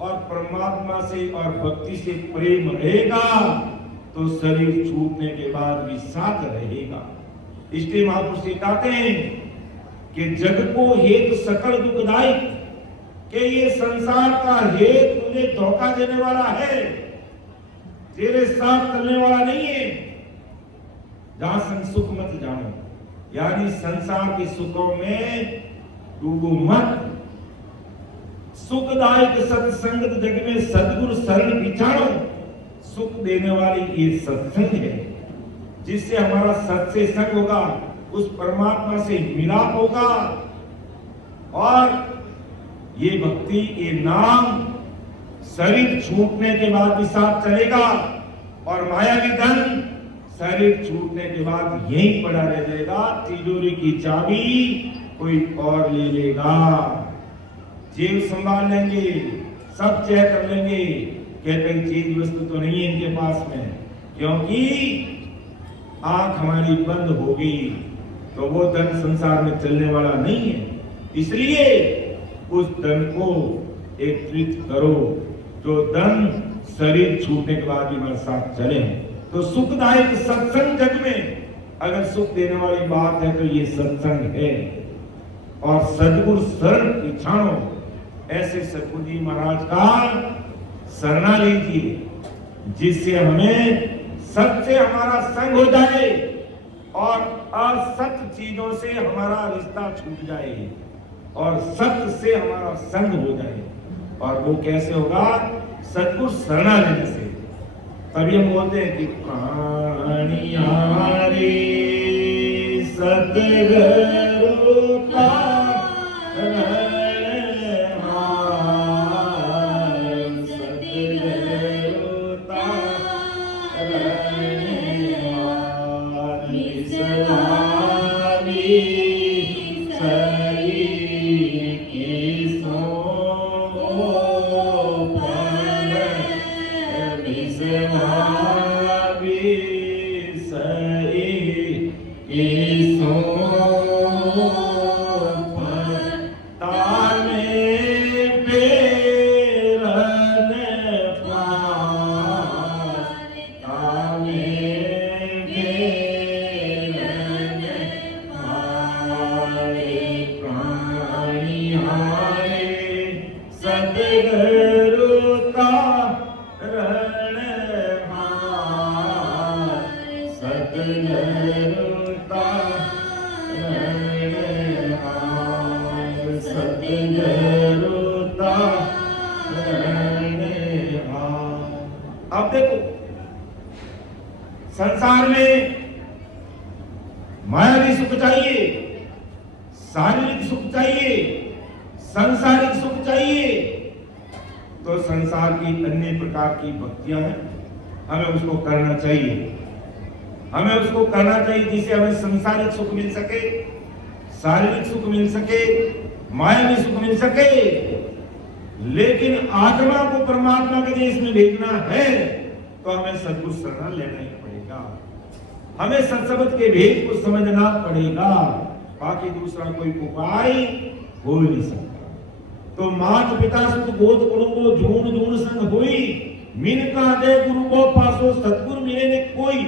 और परमात्मा से और भक्ति से प्रेम रहेगा तो शरीर छूटने के बाद भी साथ रहेगा। इसलिए महापुरुष कहते हैं कि जग को हेतु सकल दुखदायी, कि ये संसार का हेतु तुझे धोखा देने वाला है, तेरे साथ चलने वाला नहीं है। जहां संग सुख मत जानो, यानी संसार के सुखों में डूबो मत। सुखदायक सत्संग जग में सदगुरु शरण पिछाड़ो। सुख देने वाली ये सत्संग है, जिससे हमारा सच्चे संग होगा, उस परमात्मा से मिलाप होगा, और ये भक्ति, ये नाम शरीर छूटने के बाद भी साथ चलेगा, और मायावी धन शरीर छूटने के बाद यहीं पड़ा रह जाएगा। तिजोरी की चाबी कोई और ले लेगा, जेब संभाल लेंगे, सब चेक कर लेंगे, कहते हैं चीज वस्तु तो नहीं है इनके पास में, क्योंकि आंख हमारी बंद होगी तो वो धन संसार में चलने वाला नहीं है। इसलिए उस धन को एकत्रित करो, जो धन शरीर छूटने के बाद भी हमारे साथ चले। तो सुखदायक सत्संग जग में अगर सुख देने वाली बात है तो ये सत्संग है, और सदगुरु शरण पिछाड़ो। ऐसे सतगुरु जी महाराज का शरणा लीजिए, जिससे हमें सत्य हमारा संग हो जाए और असत्य चीजों से हमारा रिश्ता छूट जाए और सत्य से हमारा संग हो जाए। और वो कैसे होगा? सतगुरु शरणा लेने से। तभी हम बोलते हैं कि प्राणिया रे सतगुरु का सही ईसो फल विषमा विषयी ईसो फल ताने पेरन पार ताने पेरन पारे प्राणी हारे सद्गुरु का रण हार सद्गुरु का रण हार सद्गुरु का रण हार। अब देखो संसार में मायावी सुख चाहिए, शारीरिक सुख चाहिए, सांसारिक सुख चाहिए, तो संसार की अन्य प्रकार की भक्तियां हैं, हमें उसको करना चाहिए। हमें उसको करना चाहिए जिससे हमें सांसारिक सुख मिल सके, शारीरिक सुख मिल सके, मायावी सुख मिल सके। लेकिन आत्मा को परमात्मा के देश में भेजना है तो हमें सद्गुरु शरण लेना ही पड़ेगा, हमें सत्संग के भेद को समझना पड़ेगा, बाकी दूसरा कोई उपाय हो ही नहीं सकता। तो मात पिता सुत गोद गुरु को जून जून संग हुई, मिनका दे गुरु को पासो सतगुरु मिले ने कोई।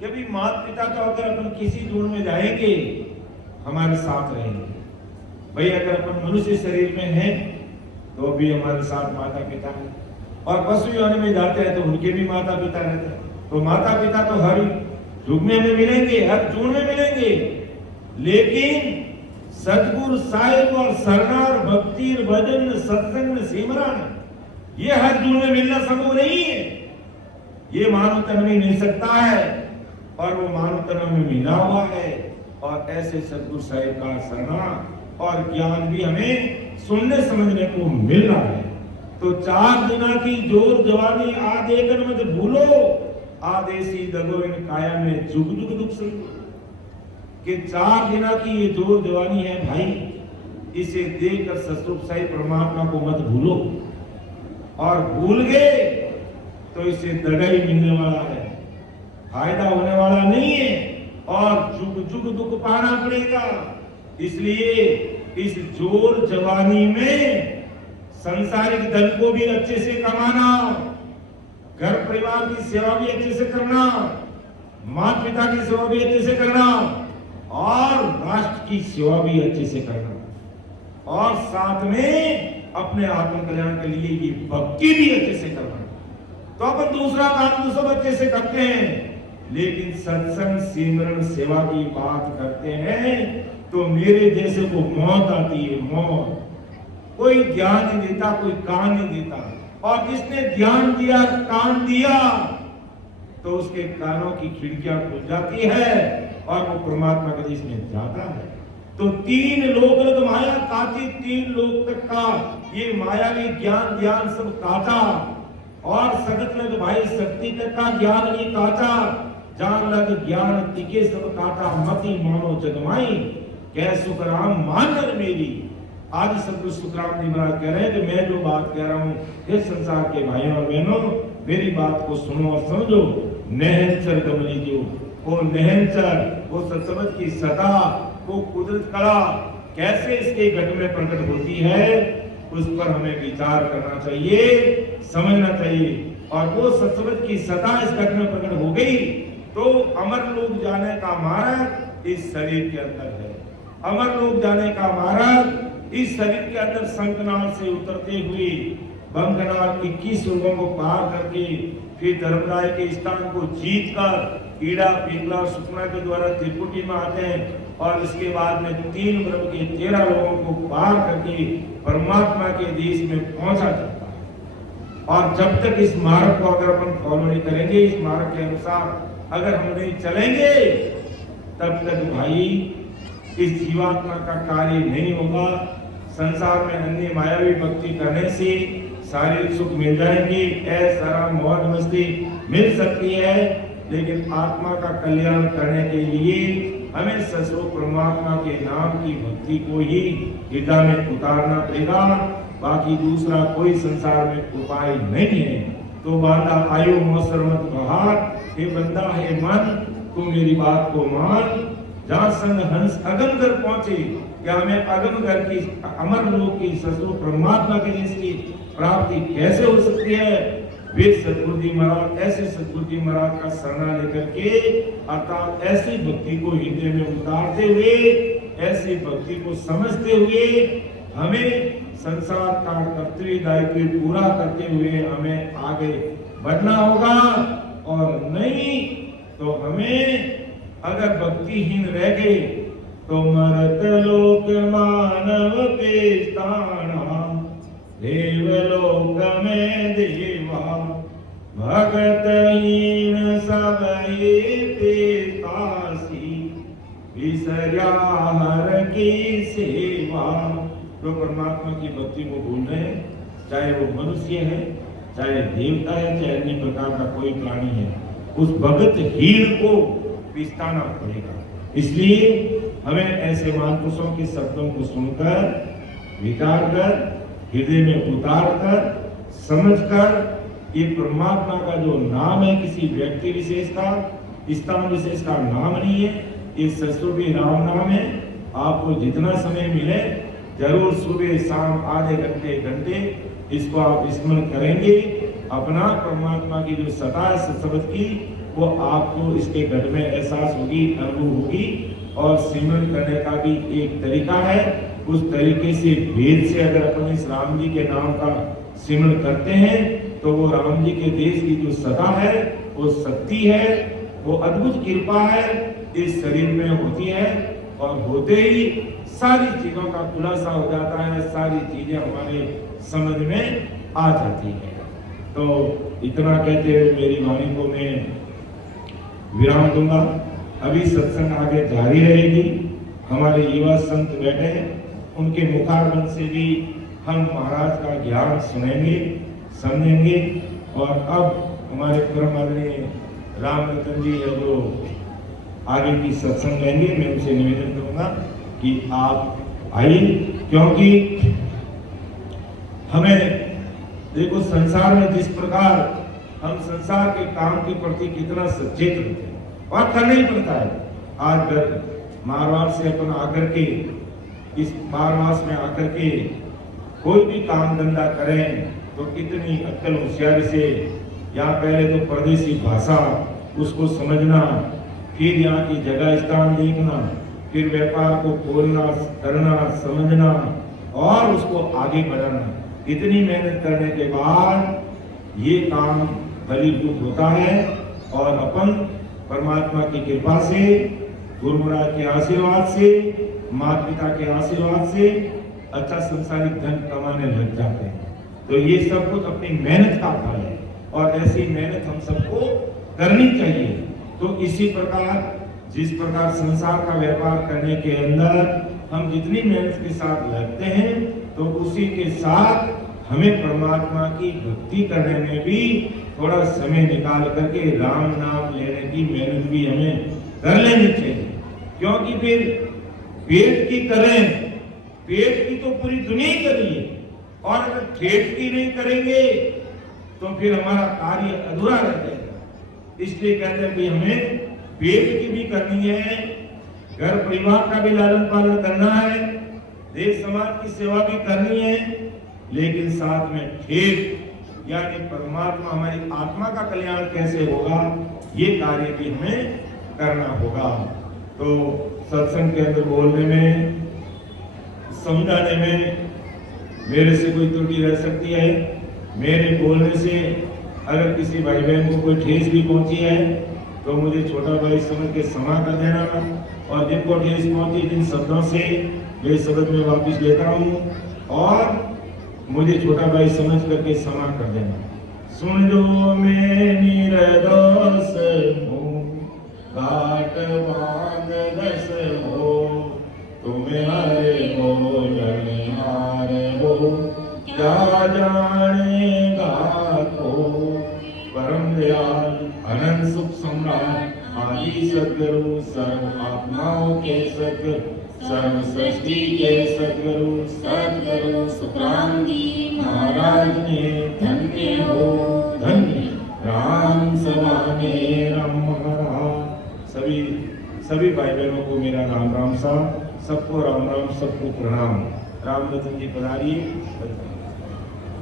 कभी मात पिता तो अगर अपन किसी जून में जाएंगे हमारे साथ रहेंगे, भाई अगर अपन मनुष्य शरीर में हैं तो भी हमारे साथ माता पिता है, और पशु योनि में जाते हैं तो उनके भी माता पिता रहते हैं। तो माता पिता तो हर युग में हमें मिलेंगे, हर जून में मिलेंगे, लेकिन सतगुरु साहिब और शरणार भक्ति भजन सत्संग सिमरन ये हर जून में मिलना संभव नहीं है। ये मानव तन में मिल सकता है और वो मानव तन में मिला हुआ है, और ऐसे सतगुरु साहिब का शरणा और ज्ञान भी हमें सुनने समझने को मिल रहा है। तो 4 दिना की जोर जवानी आदेकन मत भूलो, आदेशी दगो इन काया में जुग जुग दुख संतो। कि 4 दिना की ये जोर जवानी है भाई, इसे देखकर सतरूप साईं परमात्मा को मत भूलो, और भूल गए तो इसे दगा ही मिलने वाला है, फायदा होने वाला नहीं है, और जुग जुग दुख पाना पड़ेगा। इसलिए इस जोर जवानी में संसारिक धन को भी अच्छे से कमाना, घर परिवार की सेवा भी अच्छे से करना, माता पिता की सेवा भी अच्छे से करना, और राष्ट्र की सेवा भी अच्छे से करना, और साथ में अपने आत्म कल्याण के लिए ये भक्ति भी अच्छे से करना। तो अपन दूसरा काम तो सब अच्छे से करते हैं, लेकिन सत्संग सिमरन सेवा की बात करते हैं तो मेरे जैसे को मौत आती है, मौत। कोई ध्यान नहीं देता, कोई कान नहीं देता, और जिसने ध्यान दिया कान दिया तो उसके कानों की खिड़कियां खुल जाती है और वो परमात्मा के देश में जाता है। तो 3 लोक माया काची, 3 लोक तक का ये मायावी ज्ञान ध्यान सब काचा, और सगत लग भाई शक्ति तक का ज्ञान ये काचा, जान लग ज्ञान तिके सब काचा, मति मानो जगमाई कह सुखराम मानर मेरी। आज सतगुरु सुखराम जी महाराज कह रहे हैं कि मैं जो बात कह रहा हूँ हे संसार के भाइयों और बहनों, मेरी बात को सुनो और समझो। नहनचर कमली जो वो नहनचर, वो सत्संग की सदा, वो कुदरत कला कैसे इसके घट में प्रकट होती है, उस पर हमें विचार करना चाहिए, समझना चाहिए। और वो सत्संग की सदा इस घट में प्रकट हो गई तो अमर लोक जाने का मार्ग इस शरीर के अंदर है। अमर लोक जाने का मार्ग इस शरीर के अंदर शंखनाद से उतरते हुए बंकनाद 21 युगों को पार करके फिर धर्मराय के स्थान को जीतकर कीड़ा पिंगला सुखना के द्वारा त्रिपुटी में आते हैं, और इसके बाद में 3 ब्रह्म के 13 लोगों को पार करके परमात्मा के देश में पहुंचा जाता है। और जब तक इस मार्ग को अगर अपन फॉलो नहीं करेंगे, इस मार्ग के अनुसार अगर हम नहीं चलेंगे, तब तक भाई इस जीवात्मा का कार्य नहीं होगा। संसार में अन्य मायावी भक्ति करने से शारीरिक सुख मिल जाएंगे, ऐसा मौज मस्ती मिल सकती है, लेकिन आत्मा का कल्याण करने के लिए हमें ससुर परमात्मा के नाम की भक्ति को ही हृदय में उतारना पड़ेगा। बाकी दूसरा कोई संसार में उपाय नहीं है। तो बांधा आयो मौसर मत बहार, हे बंदा हे मन तू मेरी बात को मान। जहाँ संग हंस अगम घर पहुंचे, क्या हमें अगम घर की अमर लोक की ससुर परमात्मा के देश की प्राप्ति कैसे हो सकती है? वे सतगुरु जी महाराज, ऐसे सतगुरु जी महाराज का शरणा लेकर के अर्थात ऐसी भक्ति को हृदय में उतारते हुए, ऐसी भक्ति को समझते हुए हमें संसार का कर्तव्य दायित्व पूरा करते हुए हमें आगे बढ़ना होगा। और नहीं तो हमें अगर भक्तिहीन रह गए तो मरत लोक मानव के स्थाना, देवलोक में देवा भगतहीन सब पेतासी, विसर्या हर की सेवा। तो परमात्मा की भक्ति को भूल रहे हैं, चाहे वो मनुष्य है, चाहे देवता है, चाहे अन्य प्रकार का कोई प्राणी है, उस भगत हीन को पिछताना पड़ेगा। इसलिए हमें ऐसे महापुरुषों के शब्दों को सुनकर, विचार कर, हृदय में उतार कर, समझ कर ये परमात्मा का जो नाम है किसी व्यक्ति विशेष का, स्थान विशेष का नाम नहीं है, ये ससुर राम नाम है। आपको जितना समय मिले जरूर सुबह शाम आधे घंटे इसको आप स्मरण करेंगे। अपना परमात्मा की जो सत्ता है शब्द की वो आपको इसके घर में एहसास होगी, अनुभव होगी। और सिमरन करने का भी एक तरीका है, उस तरीके से वेद से अगर अपन इस राम जी के नाम का सिमरन करते हैं तो वो राम जी के देश की जो सत्ता है, वो शक्ति है, वो अद्भुत कृपा है इस शरीर में होती है। और होते ही सारी चीजों का खुलासा हो जाता है, सारी चीजें हमारे समझ में आ जाती है। तो इतना कहते हुए मेरी वाणी को मैं विराम दूंगा। अभी सत्संग आगे जारी रहेगी। हमारे युवा संत बैठे हैं, उनके मुखारबंद से भी हम महाराज का ज्ञान सुनेंगे, समझेंगे। और अब हमारे परम आदरणीय राम रतन जी है जो आगे की सत्संग लेंगे, मैं उनसे निवेदन करूंगा कि आप आइए, क्योंकि हमें देखो संसार में जिस प्रकार हम संसार के काम के प्रति कितना सचेत होते हैं और करना ही पड़ता है। आज मारवाड़ से अपन आकर के इस मारवास में आकर के कोई भी काम धंधा करें तो कितनी अक्ल होशियारी से, यहाँ पहले तो परदेसी भाषा उसको समझना, फिर यहाँ की जगह स्थान देखना, फिर व्यापार को खोलना, करना, समझना और उसको आगे बढ़ाना। इतनी मेहनत करने के बाद ये काम फलीभूत होता है। और अपन परमात्मा की कृपा से, गुरु महाराज के आशीर्वाद से, माता पिता के आशीर्वाद से अच्छा संसारिक धन कमाने लग जाते हैं। तो ये सब कुछ अपनी मेहनत का फल है और ऐसी मेहनत हम सबको करनी चाहिए। तो इसी प्रकार जिस प्रकार संसार का व्यापार करने के अंदर हम जितनी मेहनत के साथ लगते हैं तो उसी के साथ हमें परमात्मा की भक्ति करने में भी थोड़ा समय निकाल करके राम नाम लेने की मेहनत भी हमें कर लेनी चाहिए। क्योंकि फिर पेट की करें, पेट की तो पूरी दुनिया करी है और अगर पेट की नहीं करेंगे तो फिर हमारा कार्य अधूरा रह जाएगा। इसलिए कहते हैं कि हमें पेट की भी करनी है, घर परिवार का भी लालन पालन करना है, देश समाज की सेवा भी करनी है, लेकिन साथ में ठेठ यानी परमात्मा हमारी आत्मा का कल्याण कैसे होगा ये कार्य भी हमें करना होगा। तो सत्संग के अंदर बोलने में, समझाने में मेरे से कोई त्रुटि रह सकती है। मेरे बोलने से अगर किसी भाई बहन को कोई ठेस भी पहुंची है तो मुझे छोटा भाई समझ के क्षमा कर देना। और जिनको ठेस पहुंची जिन शब्दों से वे शब्द में वापिस लेता हूँ और मुझे छोटा भाई समझ करके क्षमा कर देना। सुन लो मैं निर्दोष हूँ, काट बांध दस हो, तुम्हें हरे बोलनिहार हो, क्या जानेगा तो। परम दयाल अनंत सुख सम्राट आदि सद्गुरु सर्व आत्माओं के सद्गुरु सर्व सृष्टि के सद्गुरु सद्गुरु सुखराम जी महाराज ने धन्य हो धन्य राम समाने राम महाराज। सभी भाई बहनों को मेरा राम राम सा, सबको राम राम, सबको प्रणाम। राम रतन जी पधारिए।